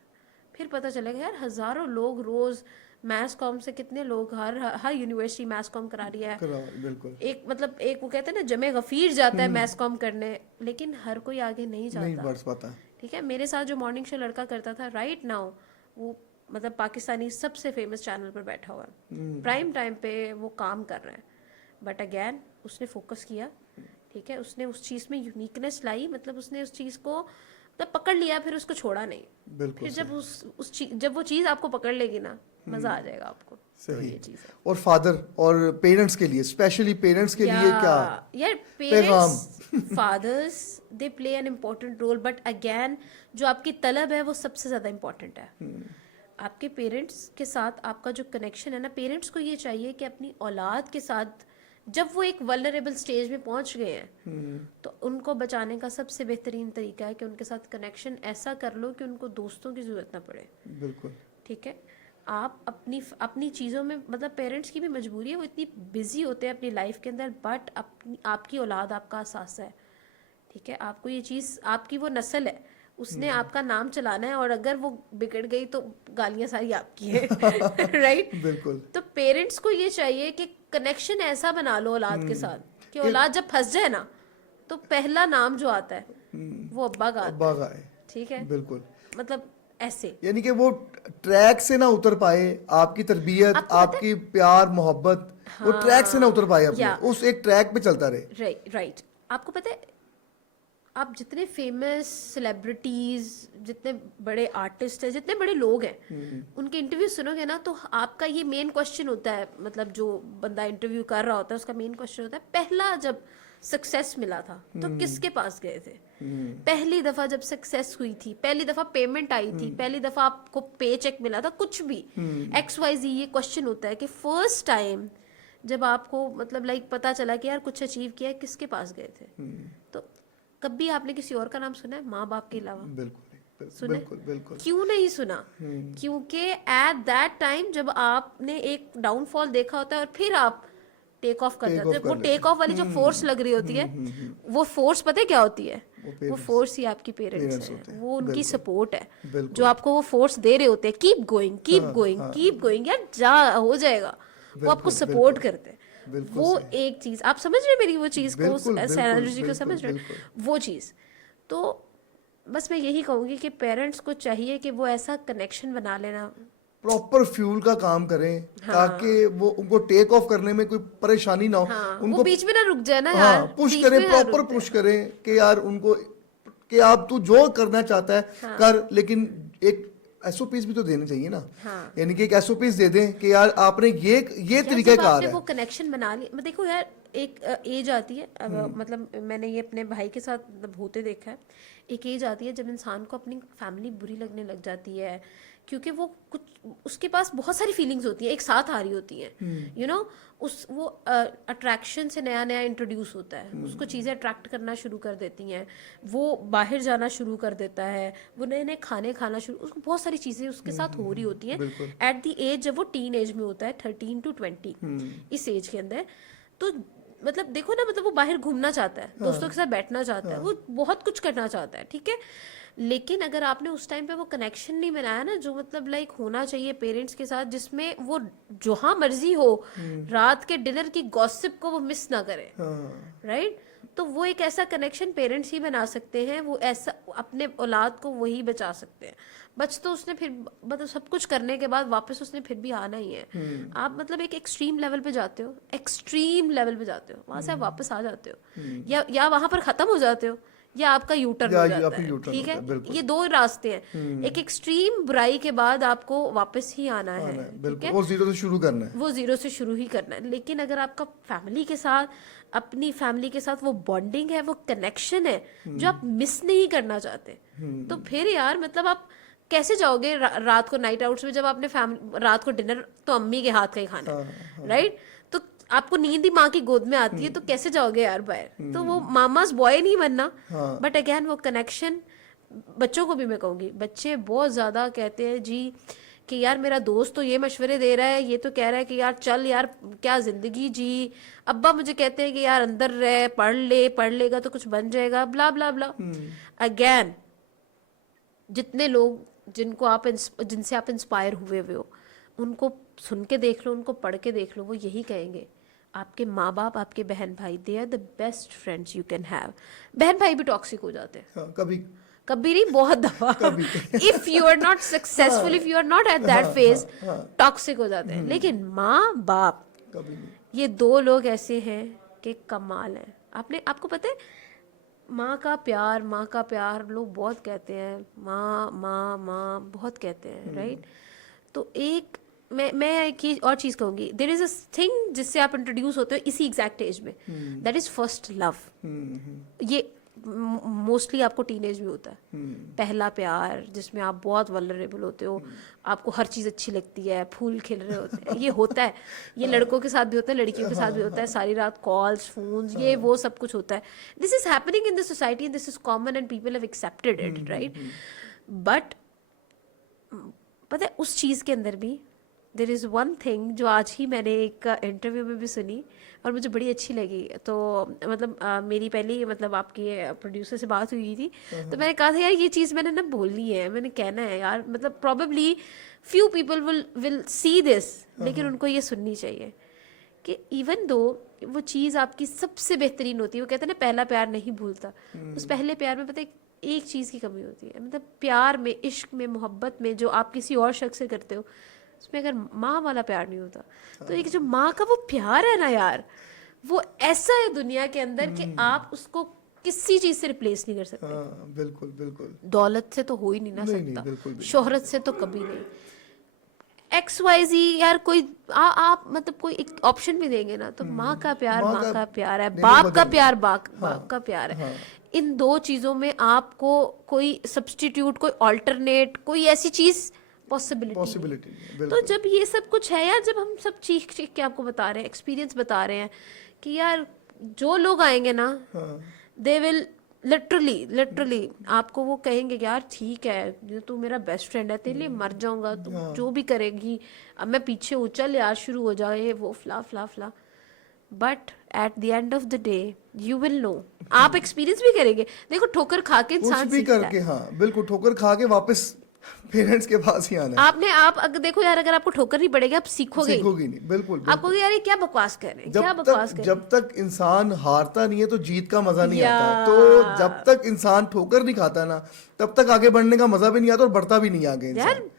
फिर पता चलेगा यार हजारों लोग रोज मैथ्स कॉम से, कितने लोग हर यूनिवर्सिटी मैथ्स कॉम करा रही है. बिल्कुल. एक मतलब एक वो कहते हैं ना, जमे गफीर जाता है मैथ्स कॉम करने, लेकिन हर कोई आगे नहीं जाता. ठीक है, मेरे साथ जो मॉर्निंग शो लड़का करता था, राइट नाउ वो मतलब पाकिस्तानी सबसे फेमस चैनल पर बैठा हुआ है, प्राइम टाइम पे वो काम कर रहा है. बट अगेन उसने फोकस किया, ठीक है, उसने उस चीज़ में यूनिकनेस लाई, मतलब उसने उस चीज़ को मतलब पकड़ लिया, फिर उसको छोड़ा नहीं. फिर जब जब वो चीज़ आपको पकड़ लेगी ना, मज़ा आ जाएगा आपको. सही. ये चीज़ है. और फादर और पेरेंट्स के लिए, स्पेशली पेरेंट्स के लिए क्या यार, parents fathers they play an important role, but again जो आपकी तलब है वो सबसे ज़्यादा इम्पोर्टेंट है. आपके पेरेंट्स के साथ आपका जो कनेक्शन है ना, पेरेंट्स को ये चाहिए कि अपनी औलाद के साथ जब वो एक वल्नरेबल स्टेज में पहुंच गए हैं, तो उनको बचाने का सबसे बेहतरीन तरीका है कि उनके साथ कनेक्शन ऐसा कर लो कि उनको दोस्तों की जरूरत ना पड़े. बिल्कुल. ठीक है, आप अपनी चीज़ों में, मतलब पेरेंट्स की भी मजबूरी है, वो इतनी बिजी होते हैं अपनी लाइफ के अंदर, बट आपकी औलाद आपका असासा है. ठीक है, आपको ये चीज़, आपकी वो नस्ल है, उसने आपका नाम चलाना है, और अगर वो बिगड़ गई तो गालियां सारी आपकी है राइट। बिल्कुल। तो पेरेंट्स को ये चाहिए कि कनेक्शन ऐसा बना लो औलाद के साथ कि औलाद जब फंस जाए ना, तो पहला नाम जो आता है वो अब्बा का आता अब्बा है, का है, ठीक है, बिल्कुल। मतलब ऐसे। यानी कि वो ट्रैक से ना उतर पाए, आपकी तरबियत, आपको पता आपकी प्यार मोहब्बत, वो ट्रैक से ना उतर पाए अपने, या उस एक ट्रैक पे चलता रहे। राइट। आपको पता है, आप जितने फेमस सेलिब्रिटीज, जितने बड़े आर्टिस्ट हैं, जितने बड़े लोग हैं, उनके इंटरव्यू सुनोगे ना, तो आपका ये मेन क्वेश्चन होता है, मतलब जो बंदा इंटरव्यू कर रहा होता है उसका मेन क्वेश्चन होता है, पहला जब सक्सेस मिला था तो किसके पास गए थे, पहली दफा जब सक्सेस हुई थी, पहली दफा पेमेंट आई थी, पहली दफा आपको पे चेक मिला था, कुछ भी XYZ, ये क्वेश्चन होता है कि फर्स्ट टाइम जब आपको मतलब लाइक पता चला कि यार कुछ अचीव किया है, किसके पास गए थे। तो कभी आपने किसी और का नाम सुना है माँ बाप के अलावा? सुने? बिल्कुल बिल्कुल। क्यों नहीं सुना? क्योंकि एट दैट टाइम जब आपने एक डाउनफॉल देखा होता है और फिर आप टेक ऑफ कर जाते हैं, वो टेक ऑफ वाली जो फोर्स लग रही होती है, वो फोर्स पता है क्या होती है? वो फोर्स ही आपकी पेरेंट्स हैं, वो उनकी सपोर्ट है जो आपको वो फोर्स दे रहे होते हैं, keep going keep going keep going, यार जा हो जाएगा, वो आपको सपोर्ट करते हैं। वो एक चीज आप समझ रहे हैं मेरी वो चीज को, एनर्जी को समझ रहे हैं, वो चीज। तो बस मैं यही कहूंगी कि पेरेंट्स को चाहिए कि वो ऐसा कनेक्शन बना लेना, प्रॉपर फ्यूल का काम करें, ताकि वो उनको टेक ऑफ करने में कोई परेशानी ना हो, उनको वो बीच में ना रुक जाए ना हाँ, यार, पुश बीच करें, में ना प्रॉपर रुक पुश करें कि यार उनको कि आप तू जो करना चाहता है कर, लेकिन एक SOPs भी तो देने चाहिए ना। यानी कि एक SOPs दे दें कि यार आपने ये तरीका कार है। वो कनेक्शन बना लिया। देखो यार, एक एज आती है, मतलब मैंने ये अपने भाई के साथ मतलब होते देखा है, एक एज आती है जब इंसान को अपनी फैमिली बुरी लगने लग जाती है, क्योंकि वो कुछ उसके पास बहुत सारी फीलिंग्स होती हैं एक साथ आ रही होती हैं, यू नो, उस वो अट्रैक्शन से नया नया इंट्रोड्यूस होता है, उसको चीज़ें अट्रैक्ट करना शुरू कर देती हैं, वो बाहर जाना शुरू कर देता है, वो नए नए खाने खाना शुरू, उसको बहुत सारी चीज़ें उसके साथ हो रही होती हैं एट द एज जब वो टीन एज में होता है, 13 to 20, इस एज के अंदर। तो मतलब देखो ना, मतलब वो बाहर घूमना चाहता है, दोस्तों के साथ बैठना चाहता है, वो बहुत कुछ करना चाहता है, ठीक है, लेकिन अगर आपने उस टाइम पे वो कनेक्शन नहीं बनाया ना, जो मतलब लाइक होना चाहिए पेरेंट्स के साथ, जिसमें वो जहाँ मर्जी हो रात के डिनर की गॉसिप को वो मिस ना करे, राइट, तो वो एक ऐसा कनेक्शन पेरेंट्स ही बना सकते हैं, वो ऐसा अपने औलाद को वही बचा सकते हैं। बच तो उसने फिर मतलब सब कुछ करने के बाद वापस उसने फिर भी आना ही है। आप मतलब एक एक्सट्रीम लेवल पे जाते हो, एक्सट्रीम लेवल पे जाते हो, वहां से आप वापस आ जाते हो, या वहां पर खत्म हो जाते हो, या आपका यू टर्न हो जाता है, ठीक है, ये दो रास्ते हैं। एक एक्सट्रीम बुराई के बाद आपको वापस ही आना है, ठीक है, वो जीरो से शुरू करना है, वो जीरो से शुरू ही करना है। लेकिन अगर आपका फैमिली के साथ, अपनी फैमिली के साथ वो बॉन्डिंग है, वो कनेक्शन है जो आप मिस नहीं करना चाहते, तो फिर यार मतलब आप कैसे जाओगे रात को नाइट आउट्स में, जब आपने रात को डिनर तो अम्मी के हाथ का ही खाना है, राइट, तो आपको नींद ही माँ की गोद में आती है, तो कैसे जाओगे यार बाहर, तो वो मामास बॉय नहीं बनना। बट अगेन वो कनेक्शन, बच्चों को भी मैं कहूँगी, बच्चे बहुत ज़्यादा कहते हैं जी कि यार मेरा दोस्त तो ये मशवरे दे रहा है, ये तो कह रहा है कि यार चल यार क्या ज़िंदगी जी, अब्बा मुझे कहते हैं कि यार अंदर रह, पढ़ लेगा तो कुछ बन जाएगा, ब्ला ब्ला ब्ला। अगेन जितने लोग जिनसे आप इंस्पायर हुए हो, उनको सुन के देख लो, उनको पढ़ के देख लो, वो यही कहेंगे, आपके माँ बाप, आपके बहन भाई, they are the best friends you can have. बहन भाई भी टॉक्सिक हो जाते हैं, कभी नहीं, बहुत दफा, if you are not successful, if you are not at that phase, toxic हो जाते हैं। लेकिन माँ बाप, ये दो लोग ऐसे हैं कि कमाल है। आपको पता है, माँ का प्यार लोग बहुत कहते हैं, माँ माँ माँ बहुत कहते हैं, राइट। तो एक मैं एक और चीज़ कहूँगी, देयर इज अ थिंग जिससे आप इंट्रोड्यूस होते हो इसी एग्जैक्ट एज में, दैट इज फर्स्ट लव। ये मोस्टली आपको टीनेज में होता है, पहला प्यार, जिसमें आप बहुत वल्नरेबल होते हो, आपको हर चीज़ अच्छी लगती है, फूल खिल रहे होते हैं, ये होता है, ये लड़कों के साथ भी होता है, लड़कियों के साथ भी होता है, सारी रात कॉल्स, फोन्स, ये वो सब कुछ होता है। This is happening in the society, this is common and people have accepted it, right. But पता है उस चीज़ के अंदर भी देयर इज़ वन थिंग जो आज ही मैंने एक इंटरव्यू में भी सुनी और मुझे बड़ी अच्छी लगी। तो मतलब मेरी पहली मतलब आपकी प्रोड्यूसर से बात हुई थी, तो मैंने कहा था यार ये चीज़ मैंने ना बोलनी है, मैंने कहना है यार, मतलब probably few people will see this, लेकिन उनको ये सुननी चाहिए कि इवन दो वो चीज़ आपकी सबसे बेहतरीन होती है, वो कहते हैं ना पहला प्यार नहीं भूलता, उस पहले प्यार में पता है एक चीज़ की कमी होती है, मतलब प्यार में, इश्क में, मोहब्बत में जो आप किसी और शख्स से करते हो, उसमें अगर माँ वाला प्यार नहीं होता तो एक जो माँ का वो प्यार है ना यार, वो ऐसा है दुनिया के अंदर कि आप उसको किसी चीज से रिप्लेस नहीं कर सकते। हाँ, बिल्कुल बिल्कुल। दौलत से तो हो ही नहीं ना नहीं, नहीं, सकता, बिल्कुल भी शोहरत से तो कभी नहीं। XYZ यार कोई आप मतलब कोई एक ऑप्शन भी देंगे ना तो माँ का प्यार माँ का प्यार है, बाप का प्यार बाप का प्यार है। इन दो चीजों में आपको कोई सब्स्टिट्यूट, कोई ऑल्टरनेट, कोई ऐसी चीज पॉसिबिलिटी पॉसिबिलिटी। तो जब ये सब कुछ है यार, जब हम सब चीख चीख के आपको बता रहे हैं, एक्सपीरियंस बता रहे हैं कि यार जो लोग आएंगे ना दे विल लिटरली आपको वो कहेंगे कि यार ठीक है तू मेरा बेस्ट फ्रेंड है, तेरे लिए मर जाऊंगा, तू जो भी करेगी अब मैं पीछे हूँ, चल यार शुरू हो जाए वो फ्ला फ्ला फ्ला। But at the end of the day you will know, आप एक्सपीरियंस भी करेंगे। देखो ठोकर खा के कुछ इंसान भी सीखता करके, है। हाँ बिल्कुल, ठोकर खा के वापस पेरेंट्स के पास ही आना है। आप अगर देखो यार, अगर आपको ठोकर नहीं पड़ेगी आप सीखोगे ही सीखोगी नहीं, बिल्कुल नहीं। आपको यार ये क्या बकवास कर रहे हैं, क्या जब बकवास तक कर रहे जब तक इंसान हारता नहीं है तो जीत का मजा नहीं या- आता। तो जब तक इंसान ठोकर नहीं खाता ना तब तक आगे बढ़ने का मजा भी नहीं आता और बढ़ता भी नहीं आगे हैं यार। इंसान।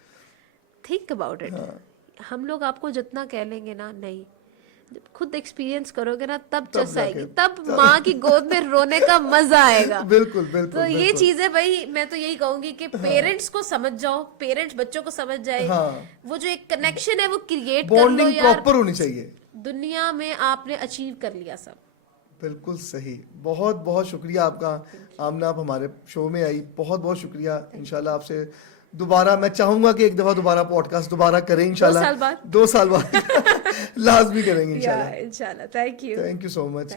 थिंक अबाउट इट, हम लोग आपको जितना कह लेंगे ना, नहीं, जब खुद एक्सपीरियंस करोगे ना तब चस आएगी, तब माँ की गोद में रोने का मजा आएगा। बिल्कुल बिल्कुल। तो ये चीज है भाई, मैं तो यही कहूंगी कि पेरेंट्स को समझ जाओ, पेरेंट्स बच्चों को समझ जाए, वो जो एक कनेक्शन है वो क्रिएट कर लो बॉन्डिंग यार, प्रॉपर होनी चाहिए। दुनिया में आपने अचीव कर लिया सब। बिल्कुल सही। बहुत बहुत शुक्रिया आपका आमना, आप हमारे शो में आई, बहुत बहुत शुक्रिया। इंशाल्लाह आपसे दोबारा, मैं चाहूंगा कि एक दफा दोबारा पॉडकास्ट दोबारा करें इंशाल्लाह। 2 साल बाद 2 साल बाद लाजमी करेंगे इंशाल्लाह। इंशाल्लाह। Thank you so much.